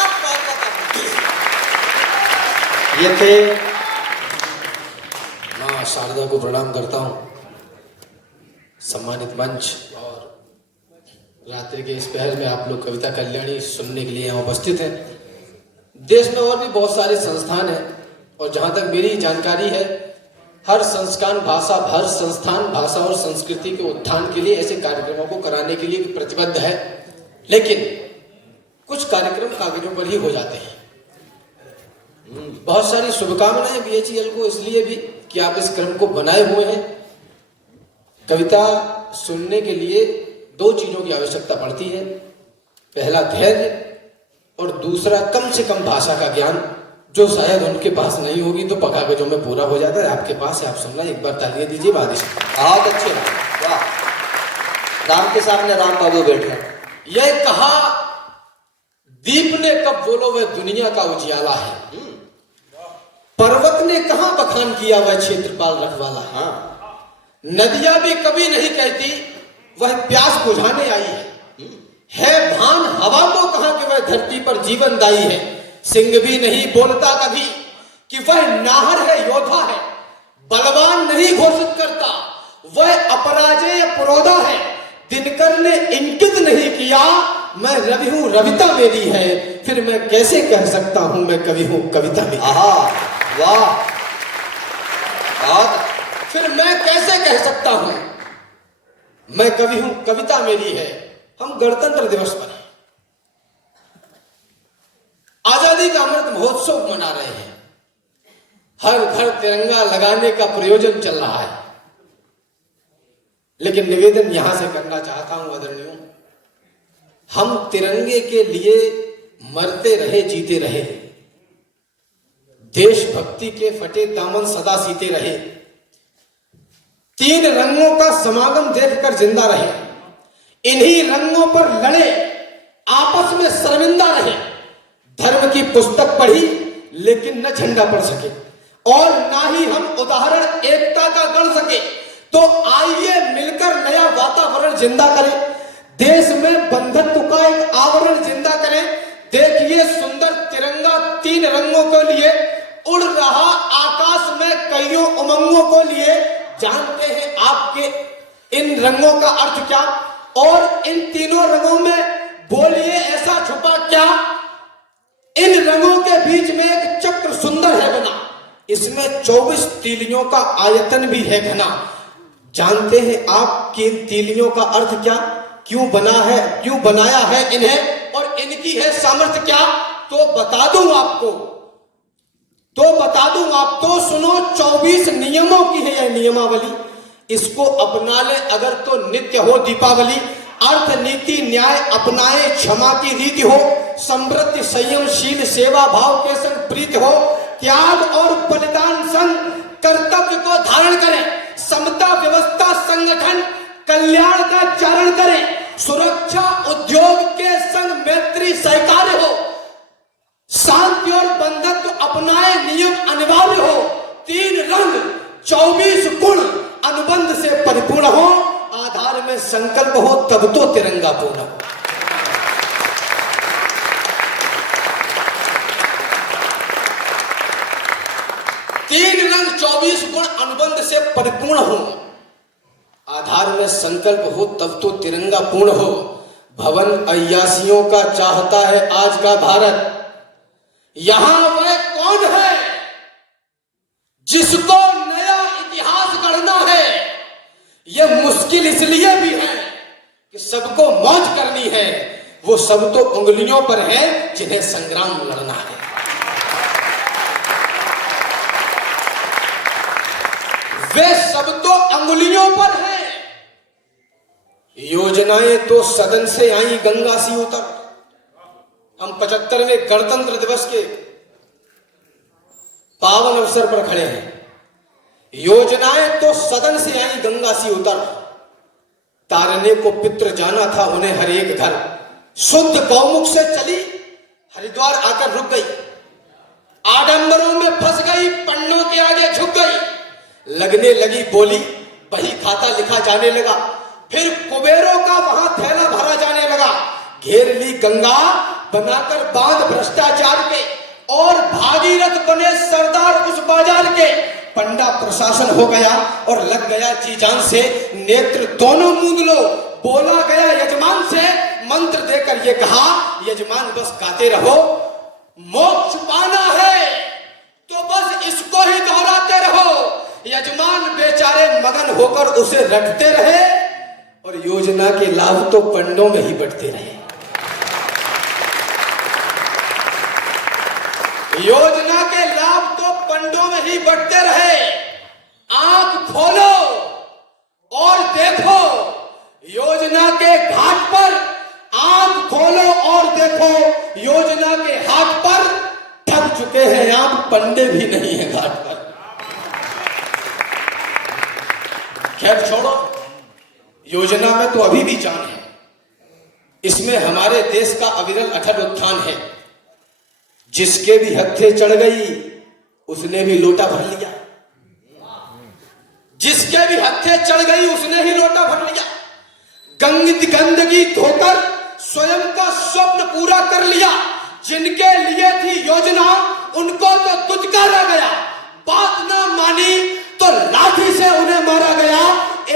ये थे, माँ शारदा को प्रणाम करता हूँ, सम्मानित मंच, और रात्रि के इस पहर में आप लोग कविता कल्याणी सुनने के लिए यहाँ उपस्थित हैं। देश में और भी बहुत सारे संस्थान हैं, और जहाँ तक मेरी जानकारी है, हर संस्थान भाषा और संस्कृति के उत्थान के लिए ऐसे कार्यक्रमों को कराने के लिए प्रतिबद्ध है। लेकिन कुछ कार्यक्रम कागजों पर ही हो जाते हैं। बहुत सारी शुभकामनाएं BHEL को इसलिए भी कि आप इस क्रम को बनाए हुए हैं। कविता सुनने के लिए 2 चीजों की आवश्यकता पड़ती है, पहला धैर्य, और दूसरा कम से कम भाषा का ज्ञान, जो शायद उनके पास नहीं होगी तो कागजों में पूरा हो जाता है। आपके पास है, आप सुनना। एक बार तालियां दीजिए। बहुत अच्छे, वाह। राम के सामने राम बाबू बैठे। यह कहा दीप ने कब बोलो वह दुनिया का उजियाला है, पर्वत ने कहां बखान किया वह क्षेत्रपाल रखवाला है। नदियां भी कभी नहीं कहती वह प्यास बुझाने आई है भान हवा को कहां कि वह धरती पर जीवन दाई है। सिंह भी नहीं बोलता कभी कि वह नाहर है, योद्धा है, बलवान नहीं घोषित करता वह अपराजय पुरोधा है। दिनकर ने इंकित नहीं किया मैं रवि हूं, रविता मेरी है, फिर मैं कैसे कह सकता हूं मैं कवि हूं, कविता मेरी। वाह, फिर मैं कैसे कह सकता हूं मैं कवि हूं, कविता मेरी है। हम गणतंत्र दिवस पर आजादी का अमृत महोत्सव मना रहे हैं। हर घर तिरंगा लगाने का प्रयोजन चल रहा है, लेकिन निवेदन यहां से करना चाहता हूं आदरणीयों, हम तिरंगे के लिए मरते रहे, जीते रहे, देशभक्ति के फटे दामन सदा सीते रहे, 3 रंगों का समागम देखकर जिंदा रहे, इन्हीं रंगों पर लड़े, आपस में शर्मिंदा रहे, धर्म की पुस्तक पढ़ी लेकिन न झंडा पढ़ सके, और ना ही हम उदाहरण एकता का गढ़ सके, तो आइए मिलकर नया वातावरण जिंदा करें, देश में बंधुत्व का एक आवरण जिंदा करें। देखिए सुंदर तिरंगा 3 रंगों को लिए उड़ रहा आकाश में कईयों उमंगों को लिए। जानते हैं आपके इन रंगों का अर्थ क्या, और इन तीनों रंगों में बोलिए ऐसा छुपा क्या? इन रंगों के बीच में एक चक्र सुंदर है बना, इसमें 24 तीलियों का आयतन भी है घना। जानते हैं आप कि इन तीलियों का अर्थ क्या, क्यों बना है, क्यों बनाया है इन्हें, और इनकी है सामर्थ्य क्या? तो बता दूं आपको, तो सुनो। 24 नियमों की है यह नियमावली, इसको अपना ले अगर तो नित्य हो दीपावली। अर्थ नीति न्याय अपनाए, क्षमा की रीति हो, समृद्धि संयमशील सेवा भाव के संग प्रीति हो, त्याग और बलिदान संग कर्तव्य को धारण करें, समता व्यवस्था संगठन कल्याण का चारण करें, सुरक्षा उद्योग के संग मैत्री सहकार्य हो, शांति और बंधुत्व अपनाए नियम अनिवार्य हो, 3 रंग 24 गुण अनुबंध से परिपूर्ण हो, आधार में संकल्प हो, तब तो तिरंगा पूर्ण हो। तीन रंग 24 गुण अनुबंध से परिपूर्ण हो, आधार में संकल्प हो, तब तो तिरंगा पूर्ण हो। भवन अय्यासियों का चाहता है आज का भारत, यहां वह कौन है जिसको नया इतिहास गढ़ना है? यह मुश्किल इसलिए भी है कि सबको मौज करनी है, वो सब तो उंगलियों पर है जिन्हें संग्राम लड़ना है। वे सब तो अंगुलियों पर हैं। योजनाएं तो सदन से आई गंगा सी उतर। हम 75वें गणतंत्र दिवस के पावन अवसर पर खड़े हैं। योजनाएं तो सदन से आई गंगा सी उतर, तारने को पितृ जाना था उन्हें हर एक घर। शुद्ध गौमुख से चली हरिद्वार आकर रुक गई, आडंबरों में फंस गई, पन्नों के आगे झुक गई। लगने लगी बोली, बही खाता लिखा जाने लगा, फिर कुबेरों का वहां थैला भरा जाने लगा। घेर ली गंगा बनाकर बांध भ्रष्टाचार के, और भागीरथ बने सरदार उस बाजार के। पंडा प्रशासन हो गया और लग गया जी जान से, नेत्र दोनों मूंद लो, बोला गया यजमान से। मंत्र देकर ये कहा, यजमान बस गाते रहो, मोक्ष पाना है तो बस इसको ही दोहराते रहो। यजमान बेचारे मगन होकर उसे रटते रहे, और योजना के लाभ तो पंडों में ही बंटते रहे। योजना के लाभ तो पंडों में ही बंटते रहे। आंख खोलो और देखो, योजना के घाट पर आंख खोलो और देखो, योजना के हाथ पर थक चुके हैं आंख, पंडे भी नहीं है घाट पर। खैर छोड़ो, योजना में तो अभी भी जान है। इसमें हमारे देश का अविरल अटल उत्थान है। जिसके भी हत्थे चढ़ गई उसने भी लोटा भर लिया, जिसके भी हत्थे चढ़ गई उसने ही लोटा भर लिया। गंदगी धोकर स्वयं का स्वप्न पूरा कर लिया। जिनके लिए थी योजना उनको तो दुत्कारा गया, बात ना मानी तो लाठी से उन्हें मारा गया।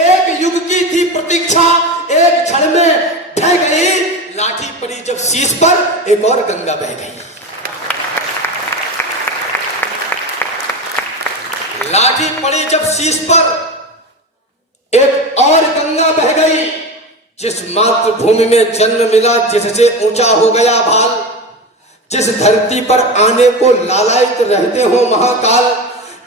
एक युग की थी प्रतीक्षा, एक क्षण में ढह गई। लाठी पड़ी जब शीश पर, एक और गंगा बह गई। लाठी पड़ी जब शीश पर, एक और गंगा बह गई। जिस मातृभूमि में जन्म मिला, जिससे ऊंचा हो गया भाल, जिस धरती पर आने को लालायित रहते हो महाकाल,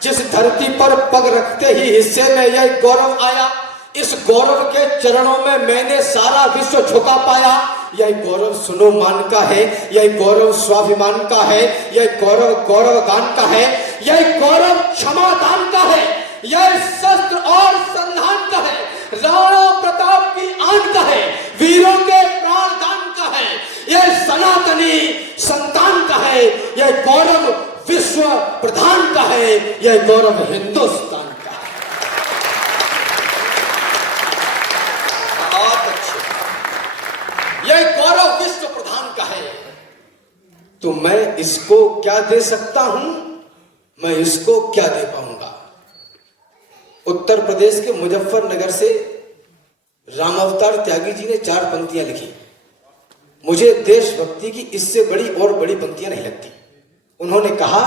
जिस धरती पर पग रखते ही हिस्से में यह गौरव आया, इस गौरव के चरणों में मैंने सारा विश्व झुका पाया। यह गौरव सुनो मान का है, यह गौरव स्वाभिमान का है, यह गौरव गौरव गान का है, यह गौरव क्षमादान का है, यह शस्त्र और संधान का है, राणा प्रताप की आन का है, वीरों के प्राण दान का है, यह सनातनी संतान का है, यह गौरव विश्व प्रधान का है, यह गौरव हिंदुस्तान का है। बहुत अच्छे। यह गौरव विश्व प्रधान का है। तो मैं इसको क्या दे सकता हूं, मैं इसको क्या दे पाऊंगा। उत्तर प्रदेश के मुजफ्फरनगर से राम अवतार त्यागी जी ने 4 पंक्तियां लिखी। मुझे देशभक्ति की इससे बड़ी और बड़ी पंक्तियां नहीं लगती। उन्होंने कहा,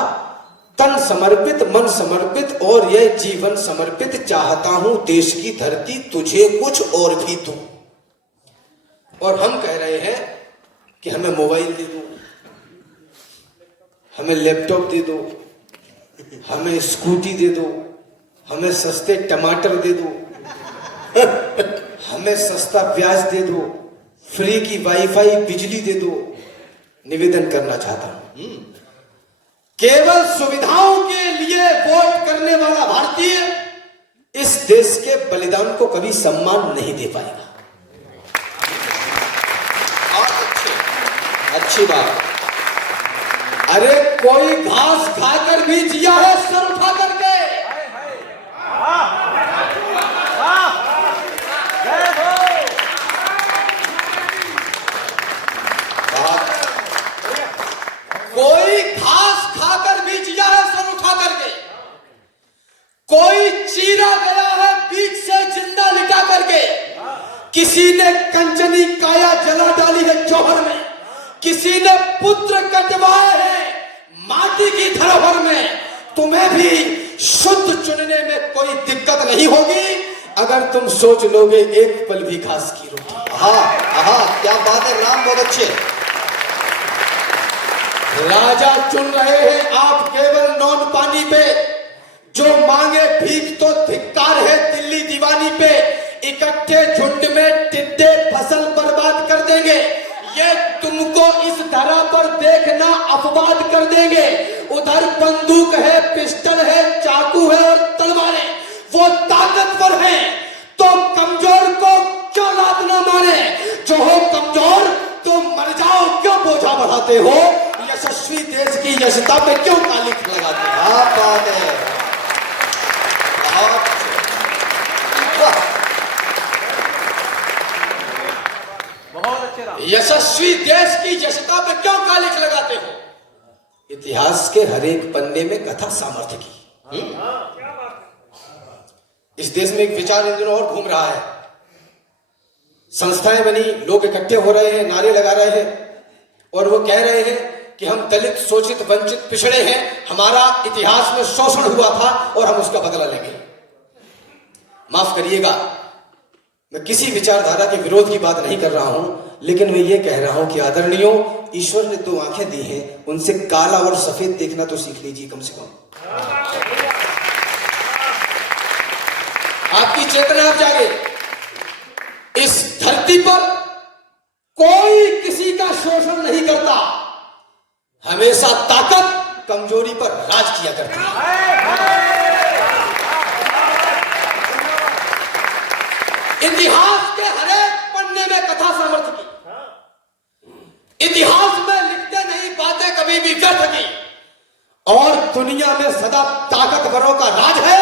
तन समर्पित मन समर्पित और यह जीवन समर्पित, चाहता हूं देश की धरती तुझे कुछ और भी दूं। और हम कह रहे हैं कि हमें मोबाइल दे दो, हमें लैपटॉप दे दो, हमें स्कूटी दे दो, हमें सस्ते टमाटर दे दो, हमें सस्ता ब्याज दे दो, फ्री की वाईफाई बिजली दे दो। निवेदन करना चाहता हूं, केवल सुविधाओं के लिए वोट करने वाला भारतीय इस देश के बलिदान को कभी सम्मान नहीं दे पाएगा। अच्छी बात। अरे कोई घास खाकर भी जिया है सर उठा करके। कोई घास खाकर भी जिया है सर उठा करके। कोई चीरा गया है बीच से जिंदा लिटा करके। किसी ने कंचनी काया जला डाली है जौहर में, किसी ने पुत्र कटवाए हैं माटी की धरोहर में। तुम्हें भी शुद्ध चुनने में कोई दिक्कत नहीं होगी अगर तुम सोच लोगे एक पल भी घास की रोटी। हाँ, क्या बात है राम, बहुत अच्छे। राजा चुन रहे हैं आप केवल नॉन पानी पे, जो मांगे भीख तो धिक्कार है दिल्ली दीवानी पे। इकट्ठे झुंड में टिड्डे फसल बर्बाद कर देंगे, ये तुमको इस धरा पर देखना अपवाद कर देंगे। उधर बंदूक है, पिस्टल है, चाकू है और तलवारें, वो ताकतवर हैं, तो कमजोर को क्यों लात न मारे। जो हो कमजोर तो मर जाओ, क्यों बोझा बढ़ाते हो। यशस्वी देश की यशता पे क्यों कालिख लगाते हो। क्या बात है, बहुत यशस्वी देश की यशता पे क्यों कालिख लगाते हो। इतिहास के हर एक पन्ने में कथा सामर्थ्य की। इस देश में एक विचार इन दिनों और घूम रहा है। संस्थाएं बनी, लोग इकट्ठे हो रहे हैं, नारे लगा रहे हैं और वो कह रहे हैं कि हम दलित, शोषित, वंचित, पिछड़े हैं, हमारा इतिहास में शोषण हुआ था और हम उसका बदला लेंगे। माफ करिएगा, मैं किसी विचारधारा के विरोध की बात नहीं कर रहा हूं, लेकिन मैं ये कह रहा हूं कि आदरणीयों, ईश्वर ने 2 आंखें दी हैं, उनसे काला और सफेद देखना तो सीख लीजिए कम से कम। आपकी चेतना आप जागे। इस धरती पर कोई किसी का शोषण नहीं करता, हमेशा ताकत कमजोरी पर राज किया करती है। इतिहास के हर एक पन्ने में कथा सामर्थ्य की। इतिहास में लिखते नहीं बातें कभी भी व्यर्थ की। और दुनिया में सदा ताकतवरों का राज है,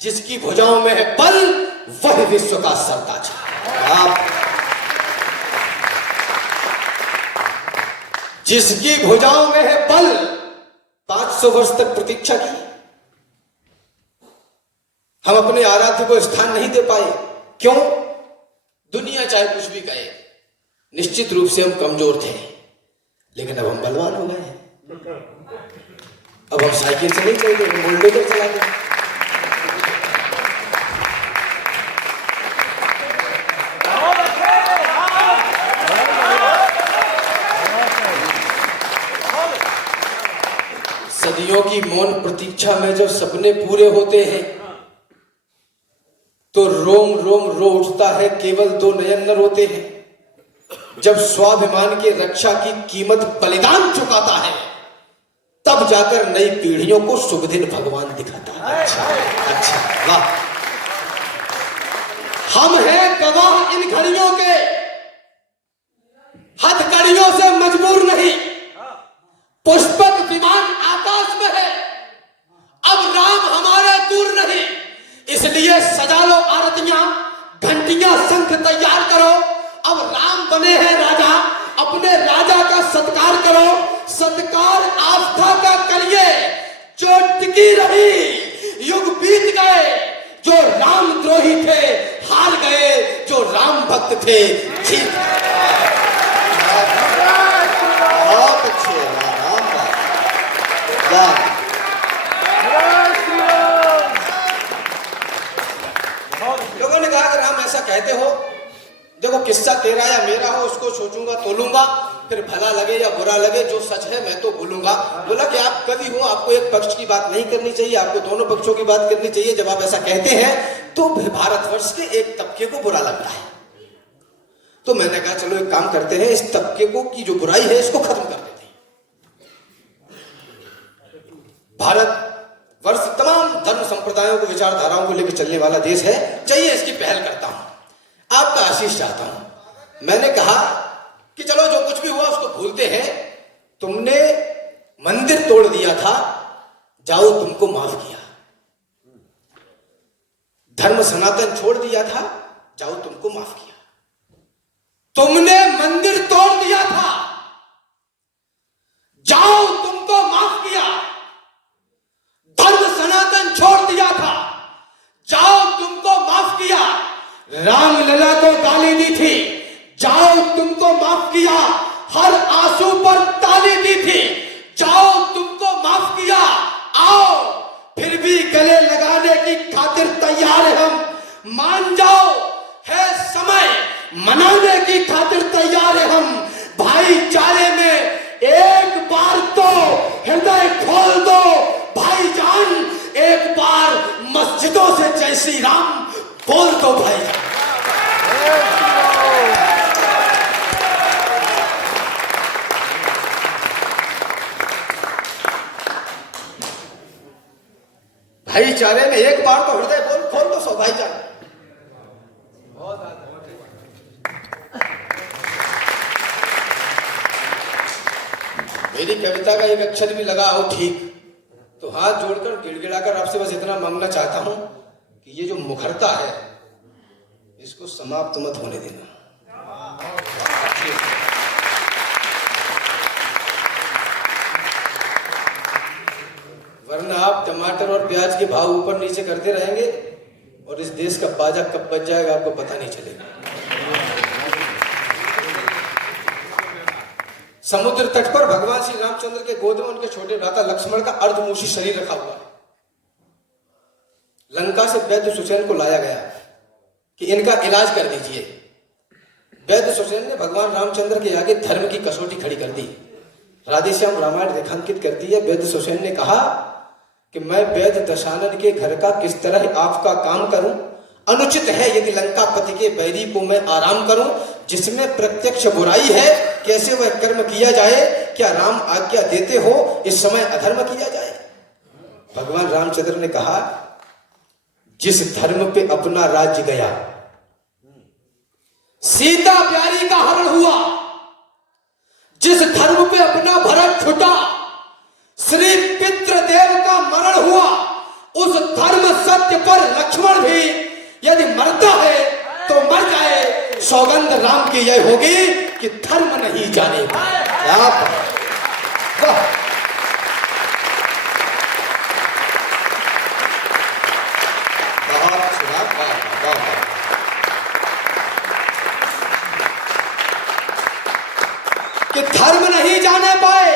जिसकी भुजाओं में है बल, वह विश्व का सरताज है। जिसकी भुजाओं में है बल, 500 वर्ष तक प्रतीक्षा की, हम अपने आराध्य को स्थान नहीं दे पाए। क्यों? दुनिया चाहे कुछ भी कहे, निश्चित रूप से हम कमजोर थे, लेकिन अब हम बलवान हो गए हैं। अब हम साइकिल से नहीं चलते, हम बुलडोजर चलाते हैं। सदियों की मौन प्रतीक्षा में जब सपने पूरे होते हैं तो रोम रोम रो उठता है, केवल 2 नयन न रोते हैं। जब स्वाभिमान के रक्षा की कीमत बलिदान चुकाता है, तब जाकर नई पीढ़ियों को शुभ दिन भगवान दिखाता है। अच्छा, वाह। हम हैं गवाह इन घड़ियों के, हथकड़ियों से मजबूर नहीं। पुष्पक विमान आकाश में भक्त थे जीत। बहुत अच्छे हैं, राम बात। वाह। लोगों ने कहा कि राम ऐसा कहते हो, देखो किस्सा तेरा या मेरा हो उसको सोचूंगा तोलूंगा, फिर भला लगे या बुरा लगे जो सच है मैं तो बोलूंगा। बोला कि आप कवि हो, आपको एक पक्ष की बात नहीं करनी चाहिए, आपको दोनों पक्षों की बात करनी चाहिए। जब आप ऐसा कहते हैं तो भारतवर्ष के एक तबके को बुरा लगता है। तो मैंने कहा चलो एक काम करते हैं, इस तबके को की जो बुराई है इसको खत्म कर देते हैं। भारत वर्ष तमाम धर्म संप्रदायों को विचारधाराओं को लेकर चलने वाला देश है, चाहिए इसकी पहल करता हूं, आपका आशीष चाहता हूं। मैंने कहा कि चलो जो कुछ भी हुआ उसको भूलते हैं, तुमने मंदिर तोड़ दिया था, जाओ तुमको माफ किया। धर्म सनातन छोड़ दिया था, जाओ तुमको माफ किया। तुमने मंदिर तोड़ दिया था, जाओ तुमको माफ किया। धर्म सनातन छोड़ दिया था, जाओ तुमको माफ किया। रामलला को गाली दी थी, जाओ तुमको माफ किया। हर आंसू पर ताली दी थी, जाओ तुमको माफ किया। आओ फिर भी गले लगाने की खातिर तैयार है हम, मान जाओ है समय मनाने की खातिर तैयार है हम। भाईचारे में एक बार तो हृदय खोल दो भाईजान, एक बार मस्जिदों से जय श्री राम बोल दो भाईजान। भाईचारे में एक बार तो हृदय खोल दो सो भाईजान। मेरी कविता का एक अक्षर भी लगा हो ठीक तो हाथ जोड़कर गिड़गिड़ाकर आपसे बस इतना मांगना चाहता हूं कि ये जो मुखरता है इसको समाप्त मत होने देना। वरना आप टमाटर और प्याज के भाव ऊपर नीचे करते रहेंगे और इस देश का बाजा कब बच जाएगा आपको पता नहीं चलेगा। समुद्र तट पर भगवान श्री रामचंद्र के गोद में उनके छोटे भ्राता लक्ष्मण का अर्धमूषी शरीर रखा हुआ है। लंका से वैद्य सुसेन को लाया गया कि इनका इलाज कर दीजिए। वैद्य सुसेन ने भगवान रामचंद्र के आगे धर्म की कसौटी खड़ी कर दी। राधेश्याम रामायण रेखांकित करती है। वैद्य सुसेन ने कहा कि मैं वैद्य दशानन के घर का किस तरह आपका काम करूं, अनुचित है यदि लंकापति के बैरी को मैं आराम करूं, जिसमें प्रत्यक्ष बुराई है कैसे वह कर्म किया जाए, क्या राम आज्ञा देते हो इस समय अधर्म किया जाए। भगवान रामचंद्र ने कहा जिस धर्म पे अपना राज्य गया, सीता प्यारी का हरण हुआ, जिस धर्म पे अपना भरत छुटा, श्री पितृदेव का मरण हुआ, उस धर्म सत्य पर लक्ष्मण भी यदि मरता है तो मर जाए, सौगंध राम की यह होगी कि धर्म नहीं जाने पाए। कि धर्म नहीं जाने पाए।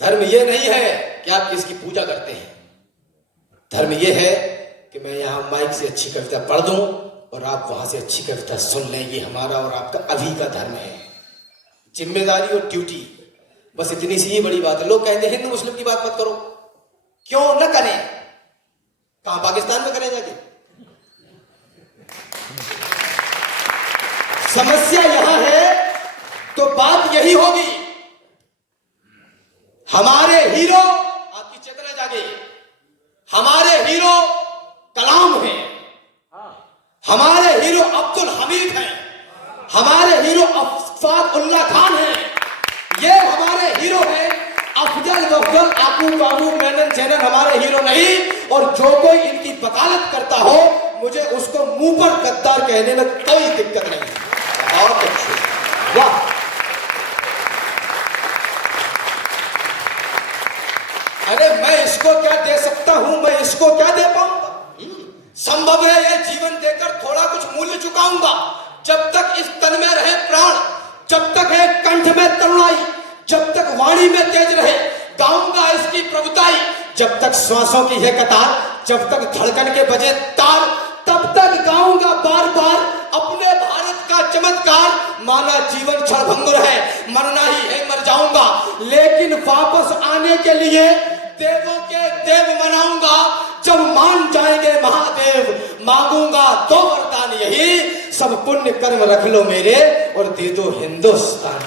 धर्म ये नहीं है कि आप किसकी पूजा करते हैं, धर्म ये है कि मैं यहां माइक से अच्छी कविता पढ़ दूं और आप वहां से अच्छी कविता सुन लें। ये हमारा और आपका अभी का धर्म है, जिम्मेदारी और ड्यूटी, बस इतनी सी ही बड़ी बात है। लोग कहते हैं हिंदू मुस्लिम की बात मत करो, क्यों न करें, कहां पाकिस्तान में करें जाके। समस्या यहां है तो बात यही होगी, हमारे हीरो, आपकी चेतना जागे, हमारे हीरो कलाम हैं, हमारे हीरो अब्दुल हमीद हैं, हमारे हीरो अफाक उल्ला खान हैं, ये हमारे हीरो हैं। अफजल वफजल आकू बाबू मेनन चैनन हमारे हीरो नहीं। और जो कोई इनकी वकालत करता हो मुझे उसको मुंह पर गद्दार कहने में कोई दिक्कत नहीं। बहुत अच्छे, वाह। अरे मैं इसको क्या दे सकता हूं, मैं इसको क्या दे पाऊंगा। संभव है यह जीवन देकर थोड़ा कुछ मूल्य चुकाऊंगा। जब तक इस तन में रहे प्राण, जब तक है कंठ में तरुणाई, जब तक वाणी में तेज रहे, गाऊंगा इसकी प्रभुताई। जब तक श्वासों की है कतार, जब तक धड़कन के बजे तार, तब तक गाऊंगा बार बार अपने भारत का चमत्कार। माना जीवन क्षणभंगुर है, मरना ही है, मर जाऊंगा, लेकिन वापस आने के लिए देवों के देव मनाऊंगा। जब मान जाएंगे महादेव, मांगूंगा दो वरदान यही, सब पुण्य कर्म रख लो मेरे और दे दो हिंदुस्तान।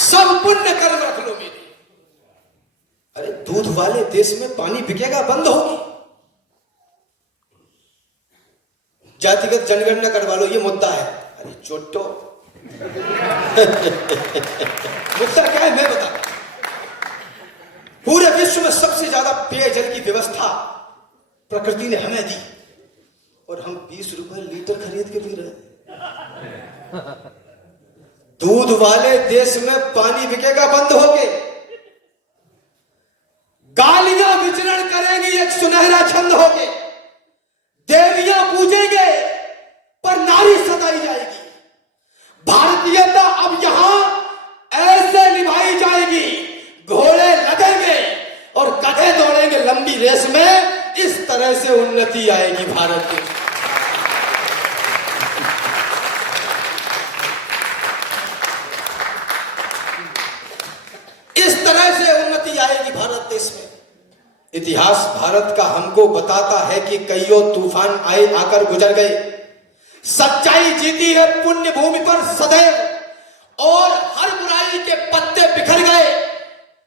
सब पुण्य कर्म रख लो मेरे। अरे दूध वाले देश में पानी बिकेगा बंद होगी, जातिगत जनगणना करवा लो, ये मुद्दा है। अरे चोटो मुद्दा क्या है मैं बता। पूरे विश्व में सबसे ज्यादा पेयजल की व्यवस्था प्रकृति ने हमें दी और हम 20 रुपए लीटर खरीद के पी रहे। दूध वाले देश में पानी बिकेगा बंद हो गए, गालियां विचरण करेंगी एक सुनहरा छंद हो गए, देवियां पूजेंगे पर नारी सताई जाएगी। भारतीयता अब यहां ऐसे निभाई जाएगी, घोड़े लगेंगे और गधे दौड़ेंगे लंबी रेस में। इस तरह से उन्नति आएगी भारत की। इस तरह से उन्नति आएगी भारत देश में। इतिहास भारत का हमको बताता है कि कईयों तूफान आए, आकर गुजर गए, सच्चाई जीती है पुण्य भूमि पर सदैव और हर बुराई के पत्ते बिखर गए।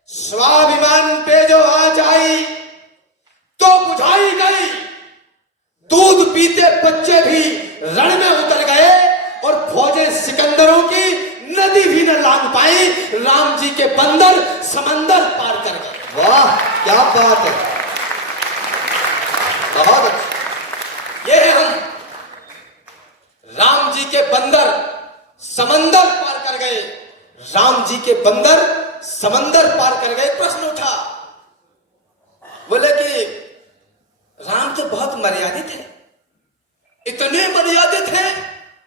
स्वाभिमान पे जो आज आई तो बुझाई गई, दूध पीते बच्चे भी रण में उतर गए और फौजें सिकंदरों की नदी भी न लांग पाई। राम जी के बंदर समंदर पार कर गए। वाह क्या बात है, बहुत अच्छा। ये है हम, राम जी के बंदर समंदर पार कर गए। राम जी के बंदर समंदर पार कर गए। प्रश्न उठा, बोले कि राम तो बहुत मर्यादित है, इतने मर्यादित हैं।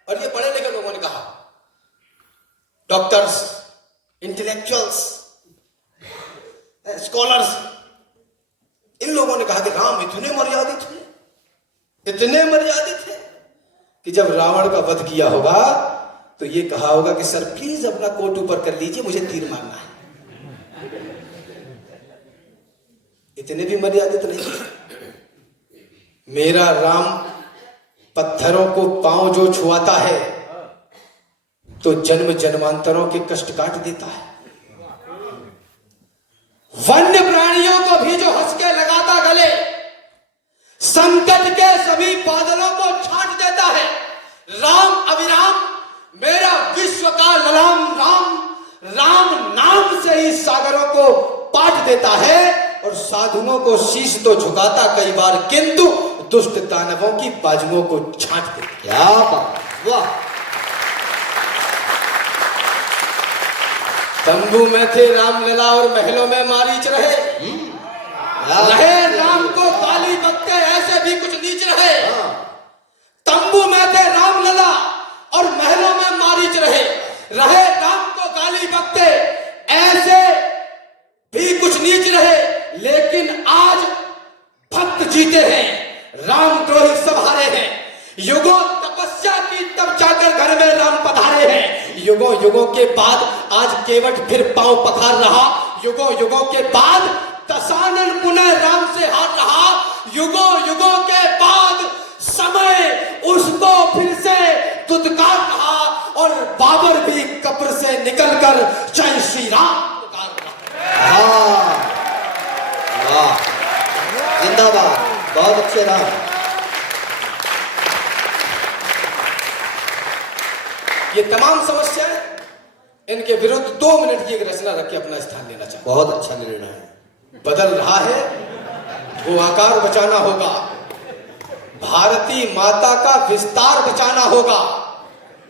और ये पढ़े लिखे लोगों ने कहा, डॉक्टर्स, इंटेलेक्चुअल्स, स्कॉलर्स, इन लोगों ने कहा कि राम इतने मर्यादित हैं, इतने मर्यादित हैं कि जब रावण का वध किया होगा तो ये कहा होगा कि सर प्लीज अपना कोट ऊपर कर लीजिए, मुझे तीर मारना है। इतने भी मर्यादित नहीं। मेरा राम पत्थरों को पांव जो छुआता है तो जन्म जन्मांतरों के कष्ट काट देता है। वन्य प्राणियों को भी जो हंस के लगाता गले, संकट के सभी बादलों को छांट देता है। राम अविराम मेरा विश्व का ललाम राम, राम नाम से ही सागरों को पाट देता है और साधुओं को शीश तो झुकाता कई बार, किंतु दुष्ट दानवों की बाजुओं को छांट देता। क्या बात, वाह। तंबू में थे राम लला और महलों में मारीच रहे। रहे राम को गाली बकते ऐसे भी कुछ नीच रहे। तंबू में थे राम लला और महलों में मारीच रहे। रहे राम को गाली बकते ऐसे भी कुछ नीच रहे। लेकिन आज भक्त जीते हैं, राम द्रोही सब हारे हैं। युगों तपस्या की तब जाकर घर में राम पधारे हैं। युगों युगों के बाद आज केवट फिर पांव पखार रहा। युगों युगों के बाद दशानन पुनः राम से हार रहा। युगों युगों के बाद समय उसको फिर से दुत्कार रहा और बाबर भी कब्र से निकलकर जय श्री राम पुकार रहा। वाह, जिंदाबाद, बहुत अच्छे राम। ये तमाम समस्याएं, इनके विरुद्ध 2 मिनट की एक रचना रख के अपना स्थान लेना चाहिए। बहुत अच्छा निर्णय है। बदल रहा है, वो आकार बचाना होगा। भारती माता का विस्तार बचाना होगा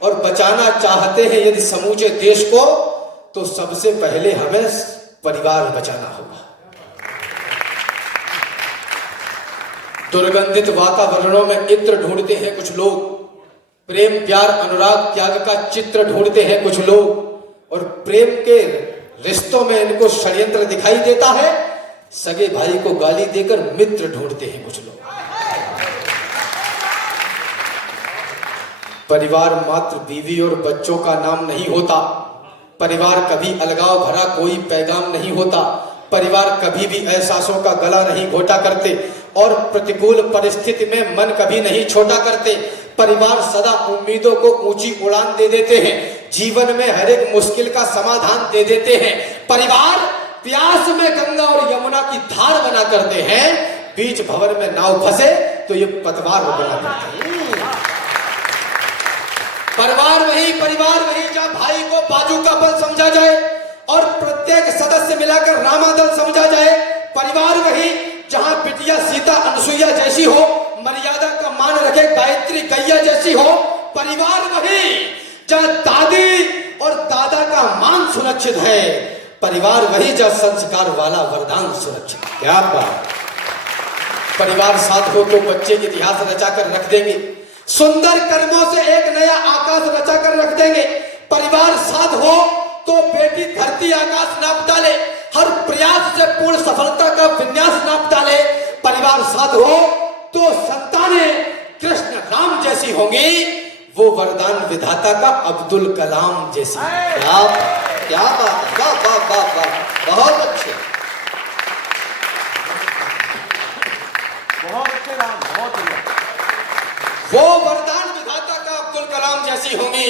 और बचाना चाहते हैं यदि समूचे देश को, तो सबसे पहले हमें परिवार बचाना होगा। दुर्गंधित वातावरणों में इत्र ढूंढते हैं कुछ लोग, प्रेम प्यार अनुराग त्याग का चित्र ढूंढते हैं कुछ लोग, और प्रेम के रिश्तों में इनको षड्यंत्र दिखाई देता है। सगे भाई को गाली देकर मित्र ढूंढते हैं कुछ लोग। परिवार मात्र बीवी और बच्चों का नाम नहीं होता। परिवार कभी अलगाव भरा कोई पैगाम नहीं होता। परिवार कभी भी एहसासों का गला नहीं घोटा करते और प्रतिकूल परिस्थिति में मन कभी नहीं छोटा करते। परिवार सदा उम्मीदों को ऊंची उड़ान दे देते हैं, जीवन में हर एक मुश्किल का समाधान दे देते हैं। परिवार प्यास में गंगा और यमुना की धार बना करते हैं, बीच भंवर में नाव फंसे तो ये पतवार बना करते हैं। परिवार वही जहाँ भाई को बाजू का बल समझा जाए और प्रत्येक सदस्य मिलाकर रामादल समझा जाए। परिवार वही जहाँ बिटिया सीता अनसुईया जैसी हो, मर्यादा का मान रखे गायत्री गैया जैसी हो। परिवार वही जहाँ दादी और दादा का मान सुरक्षित है। परिवार वही जहाँ संस्कार वाला वरदान सुरक्षित है। क्या बात! परिवार साथ हो तो बच्चे इतिहास रचाकर रख देंगे, सुंदर कर्मों से एक नया आकाश रचाकर रख देंगे। परिवार साथ हो तो बेटी धरती आकाश नाप डाले, हर प्रयास से पूर्ण सफलता का विन्यास नाप डाले। परिवार साथ हो तो संतानें कृष्ण राम जैसी होंगी, वो वरदान विधाता का अब्दुल कलाम जैसी। क्या बात है! वाह वाह वाह वाह, बहुत अच्छे, बहुत अच्छे राम, बहुत अच्छे। वो वरदान विधाता का अब्दुल कलाम जैसी होंगी।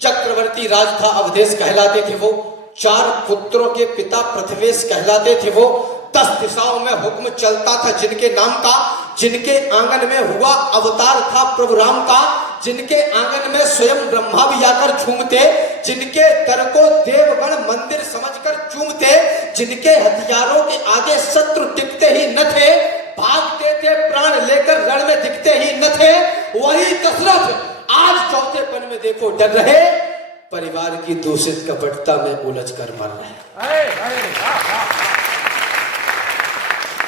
चक्रवर्ती राज था अवधेश कहलाते थे वो, 4 पुत्रों के पिता पृथ्वेश कहलाते थे वो। 10 दिशाओं में हुक्म चलता था जिनके नाम का, जिनके आंगन में हुआ अवतार था प्रभु राम का, जिनके आंगन में स्वयं ब्रह्मा भी आकर झूमते, जिनके दर को देवगण मंदिर समझकर चूमते, जिनके हथियारों के आगे शत्रु टिकते ही न थे, भागते थे प्राण लेकर रण में दिखते ही न थे। वही दशरथ आज चौथेपन में देखो डर रहे, परिवार की दूषित कपटता में उलझ कर मर रहे।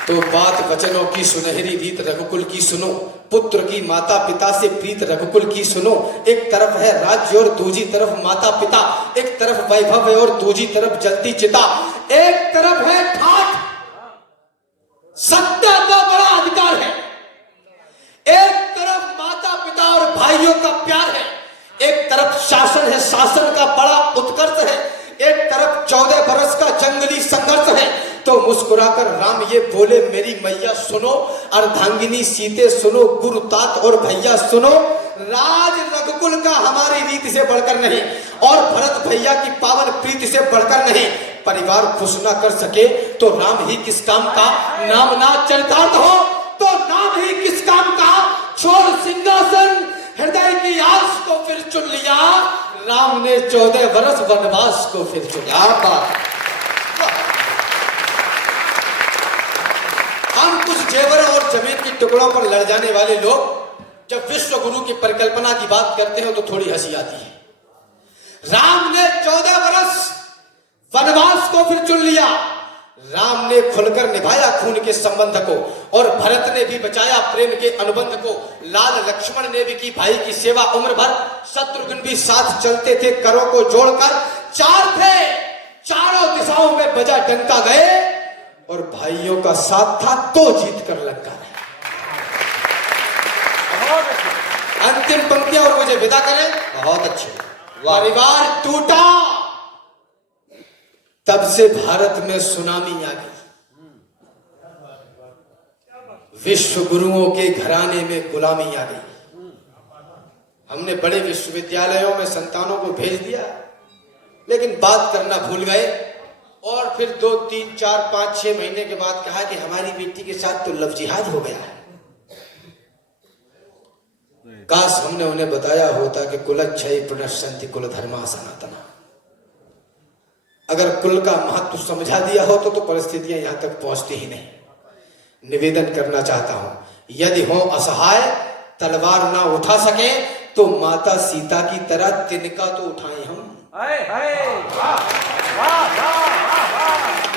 तो बात वचनों की सुनहरी रीत रघुकुल की सुनो, पुत्र की माता पिता से प्रीत रघुकुल की सुनो। एक तरफ है राज्य और दूसरी तरफ माता पिता, एक तरफ वैभव है और दूसरी तरफ जलती चिता, एक तरफ है ठाठ सत्ता का बड़ा अधिकार है, एक तरफ माता पिता और भाइयों का प्यार है, एक तरफ शासन है, शासन का बड़ा उत्कर्ष है, एक तरफ 14 बरस का जंगली संघर्ष है। तो मुस्कुराकर राम ये बोले मेरी मैया सुनो, अर्धांगिनी सीते सुनो, गुरु तात और भैया सुनो, राज रघुकुल का हमारी रीति से बढ़कर नहीं और भरत भैया की पावन प्रीति से बढ़कर नहीं। परिवार खुश ना कर सके तो राम ही किस काम का, नाम ना चरितार्थ हो तो नाम ही किस काम का। छोड़ सिंहासन हृदय की आस को फिर चुन लिया, राम ने 14 बरस वनवास को फिर चुना। हम कुछ जेवरों और जमीन के टुकड़ों पर लड़ जाने वाले लोग जब विश्व गुरु की परिकल्पना की बात करते हैं तो थोड़ी हंसी आती है। राम ने 14 बरस वनवास को फिर चुन लिया, राम ने खुलकर निभाया खून के संबंध को और भरत ने भी बचाया प्रेम के अनुबंध को। लाल लक्ष्मण ने भी की भाई की सेवा उम्र भर, शत्रुघ्न भी साथ चलते थे करों को जोड़कर। 4 थे, चारों दिशाओं में बजा डंका गए और भाइयों का साथ था तो जीत कर लंका रहे। अंतिम पंक्तियां और मुझे विदा करें। बहुत अच्छे। परिवार टूटा तब से भारत में सुनामी आ गई, विश्व गुरुओं के घराने में गुलामी आ गई। हमने बड़े विश्वविद्यालयों में संतानों को भेज दिया लेकिन बात करना भूल गए और फिर 2, 3, 4, 5, 6 महीने के बाद कहा कि हमारी बेटी के साथ तो लव जिहाद हो गया है। काश हमने उन्हें बताया होता कि कुलच्छय पुनश्चन्ति कुल धर्मा सनातना। अगर कुल का महत्व समझा दिया हो तो परिस्थितियां यहां तक पहुंचती ही नहीं। निवेदन करना चाहता हूं, यदि हो असहाय तलवार ना उठा सके तो माता सीता की तरह तिनका तो उठाएं हम। वाह वाह वाह वाह।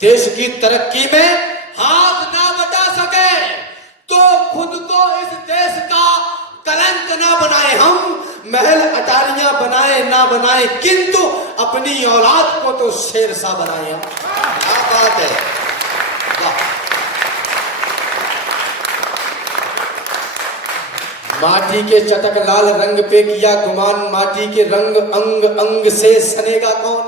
देश की तरक्की में हाथ ना बटा सके तो खुद को इस देश का कलंक ना बनाए। हम महल अटारियां बनाए ना बनाए, किंतु अपनी औलाद को तो शेरशाह बनाए हम। क्या बात है, वाह। माटी के चटक लाल रंग पे किया गुमान, माटी के रंग अंग अंग से सनेगा कौन।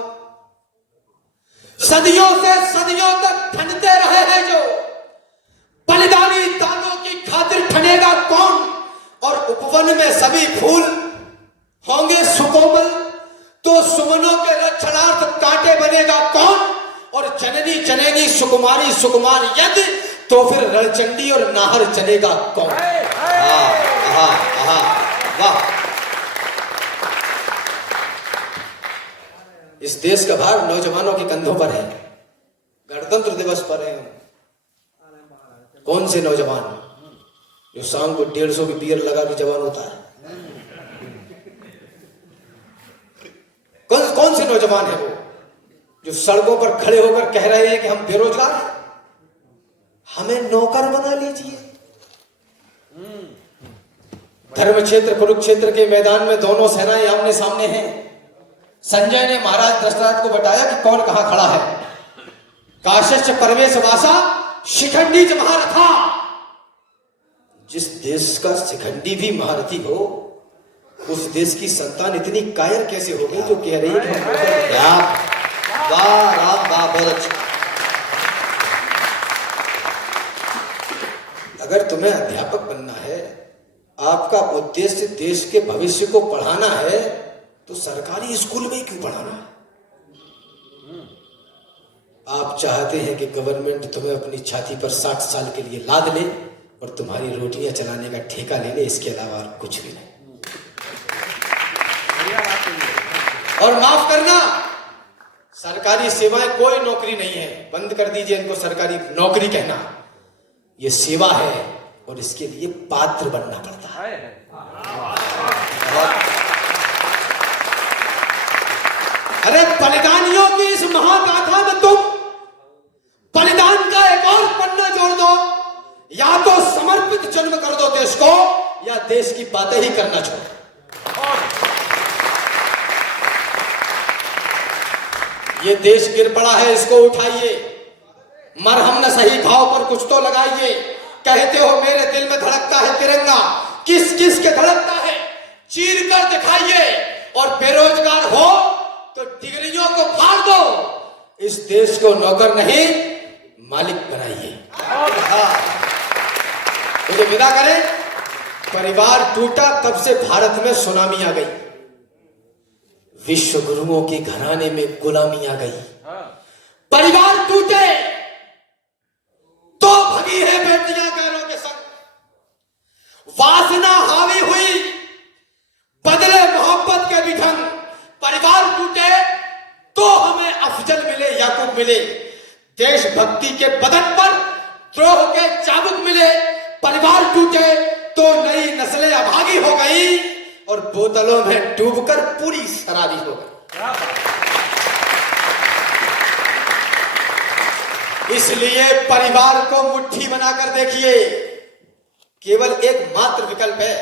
सदियों से सदियों तक ठंडते रहे हैं जो, बलिदानी दानों की खातिर ठनेगा कौन। और उपवन में सभी फूल होंगे सुकोमल, तो सुमनों के लक्षणार्थ कांटे बनेगा कौन। और जननी जनेगी सुकुमारी सुकुमार यदि, तो फिर रणचंडी और नाहर चलेगा कौन। वाह। इस देश का भार नौजवानों के कंधों पर है। गणतंत्र दिवस पर है। कौन से नौजवान जो शाम को 150 की बियर लगा के जवान होता है? कौन से नौजवान है वो जो सड़कों पर खड़े होकर कह रहे हैं कि हम बेरोजगार हैं, हमें नौकर बना लीजिए। धर्म क्षेत्र कुरुक्षेत्र के मैदान में दोनों सेनाएं आमने सामने हैं। संजय ने महाराज दशरथ को बताया कि कौन कहां खड़ा है। काश्यश्च परवेश वासा शिखंडी च महारथा। जिस देश का शिखंडी भी महारथी हो, उस देश की संतान इतनी कायर कैसे होगी जो कह रही है कि वाह राम, वाह, बहुत अच्छा। अगर तुम्हें अध्यापक बनना है, आपका उद्देश्य देश के भविष्य को पढ़ाना है, तो सरकारी स्कूल में क्यों पढ़ाना है? आप चाहते हैं कि गवर्नमेंट तुम्हें अपनी छाती पर 60 साल के लिए लाद ले और तुम्हारी रोटियां चलाने का ठेका ले ले, इसके अलावा और कुछ भी नहीं। और माफ करना, सरकारी सेवाएं कोई नौकरी नहीं है। बंद कर दीजिए इनको सरकारी नौकरी कहना। ये सेवा है और इसके लिए पात्र बनना पड़ता है। अरे बलिदानियों की इस महागाथा में तुम बलिदान का एक और पन्ना जोड़ दो। या तो समर्पित जन्म कर दो देश को, या देश की बातें ही करना छोड़ो। ये देश गिर पड़ा है, इसको उठाइए। मरहम न सही घाव पर कुछ तो लगाइए। कहते हो मेरे दिल में धड़कता है तिरंगा, किस किस के धड़कता है चीर कर दिखाइए। और बेरोजगार हो तो डिग्रियों को फाड़ दो। इस देश को नौकर नहीं मालिक बनाइए। मुझे विदा करें। परिवार टूटा तब से भारत में सुनामी आ गई। विश्व गुरुओं के घराने में गुलामी आ गई। परिवार टूटे तो भगी है बेटियां गैरों के संग। वासना हावी हुई, बदले मोहब्बत के भी ढंग। परिवार टूटे तो हमें अफजल मिले, याकूब मिले। देशभक्ति के बदन पर द्रोह के चाबुक मिले। परिवार टूटे तो नई नस्लें अभागी हो गई और बोतलों में डूबकर पूरी शराबी हो गई। इसलिए परिवार को मुट्ठी बनाकर देखिए। केवल एक मात्र विकल्प है,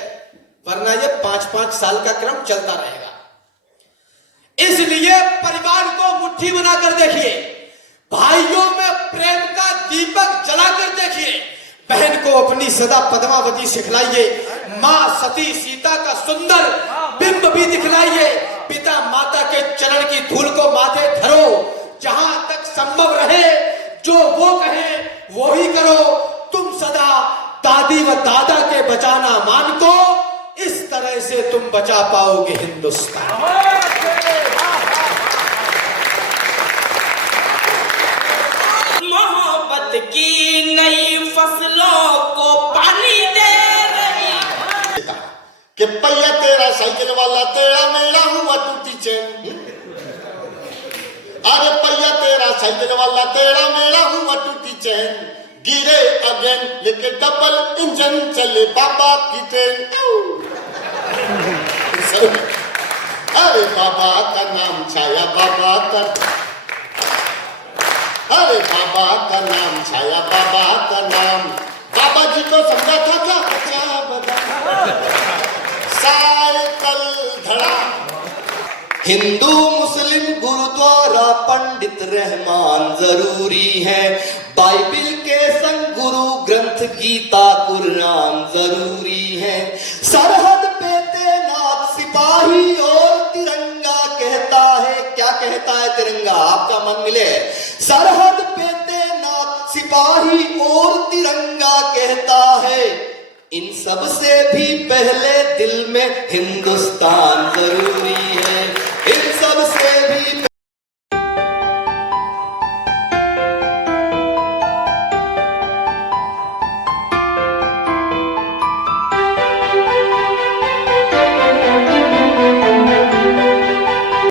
वरना ये 5-5 साल का क्रम चलता रहेगा। इसलिए परिवार को मुट्ठी बनाकर देखिए। भाइयों में प्रेम का दीपक जलाकर देखिए। बहन को अपनी सदा पद्मावती सिखलाइए। मां सती सीता का सुंदर बिंब भी दिखलाइए। पिता माता के चरण की धूल को माथे धरो। जहां तक संभव रहे जो वो कहे वो ही करो। तुम सदा दादी व दादा के बचाना मान को, इस तरह से तुम बचा पाओगे हिंदुस्तान। मोहब्बत की नई फसलों को पानी दे रही। कि पहिया तेरा साइकिल वाला तेरा मेरा हुआ टूटी चैन। अरे पहिया तेरा साइकिल वाला तेरा मेरा हुआ टूटी चैन। गिरे अगेन लेके डबल इंजन चले बाबा की ट्रेन। अरे बाबा का नाम छाया बाबा का। अरे बाबा का नाम छाया, बाबा का नाम। बाबा जी को समझा था क्या कच्चा बादाम। साइकिल धड़ा। हिंदू मुस्लिम गुरुद्वारा पंडित रहमान जरूरी है, बाइबिल के संग गुरु ग्रंथ गीता कुरान जरूरी है। सरहद पे तैनात सिपाही और तिरंगा कहता है, क्या कहता है तिरंगा, आपका मन मिले। सरहद पे तैनात सिपाही और तिरंगा कहता है, इन सब से भी पहले दिल में हिंदुस्तान जरूरी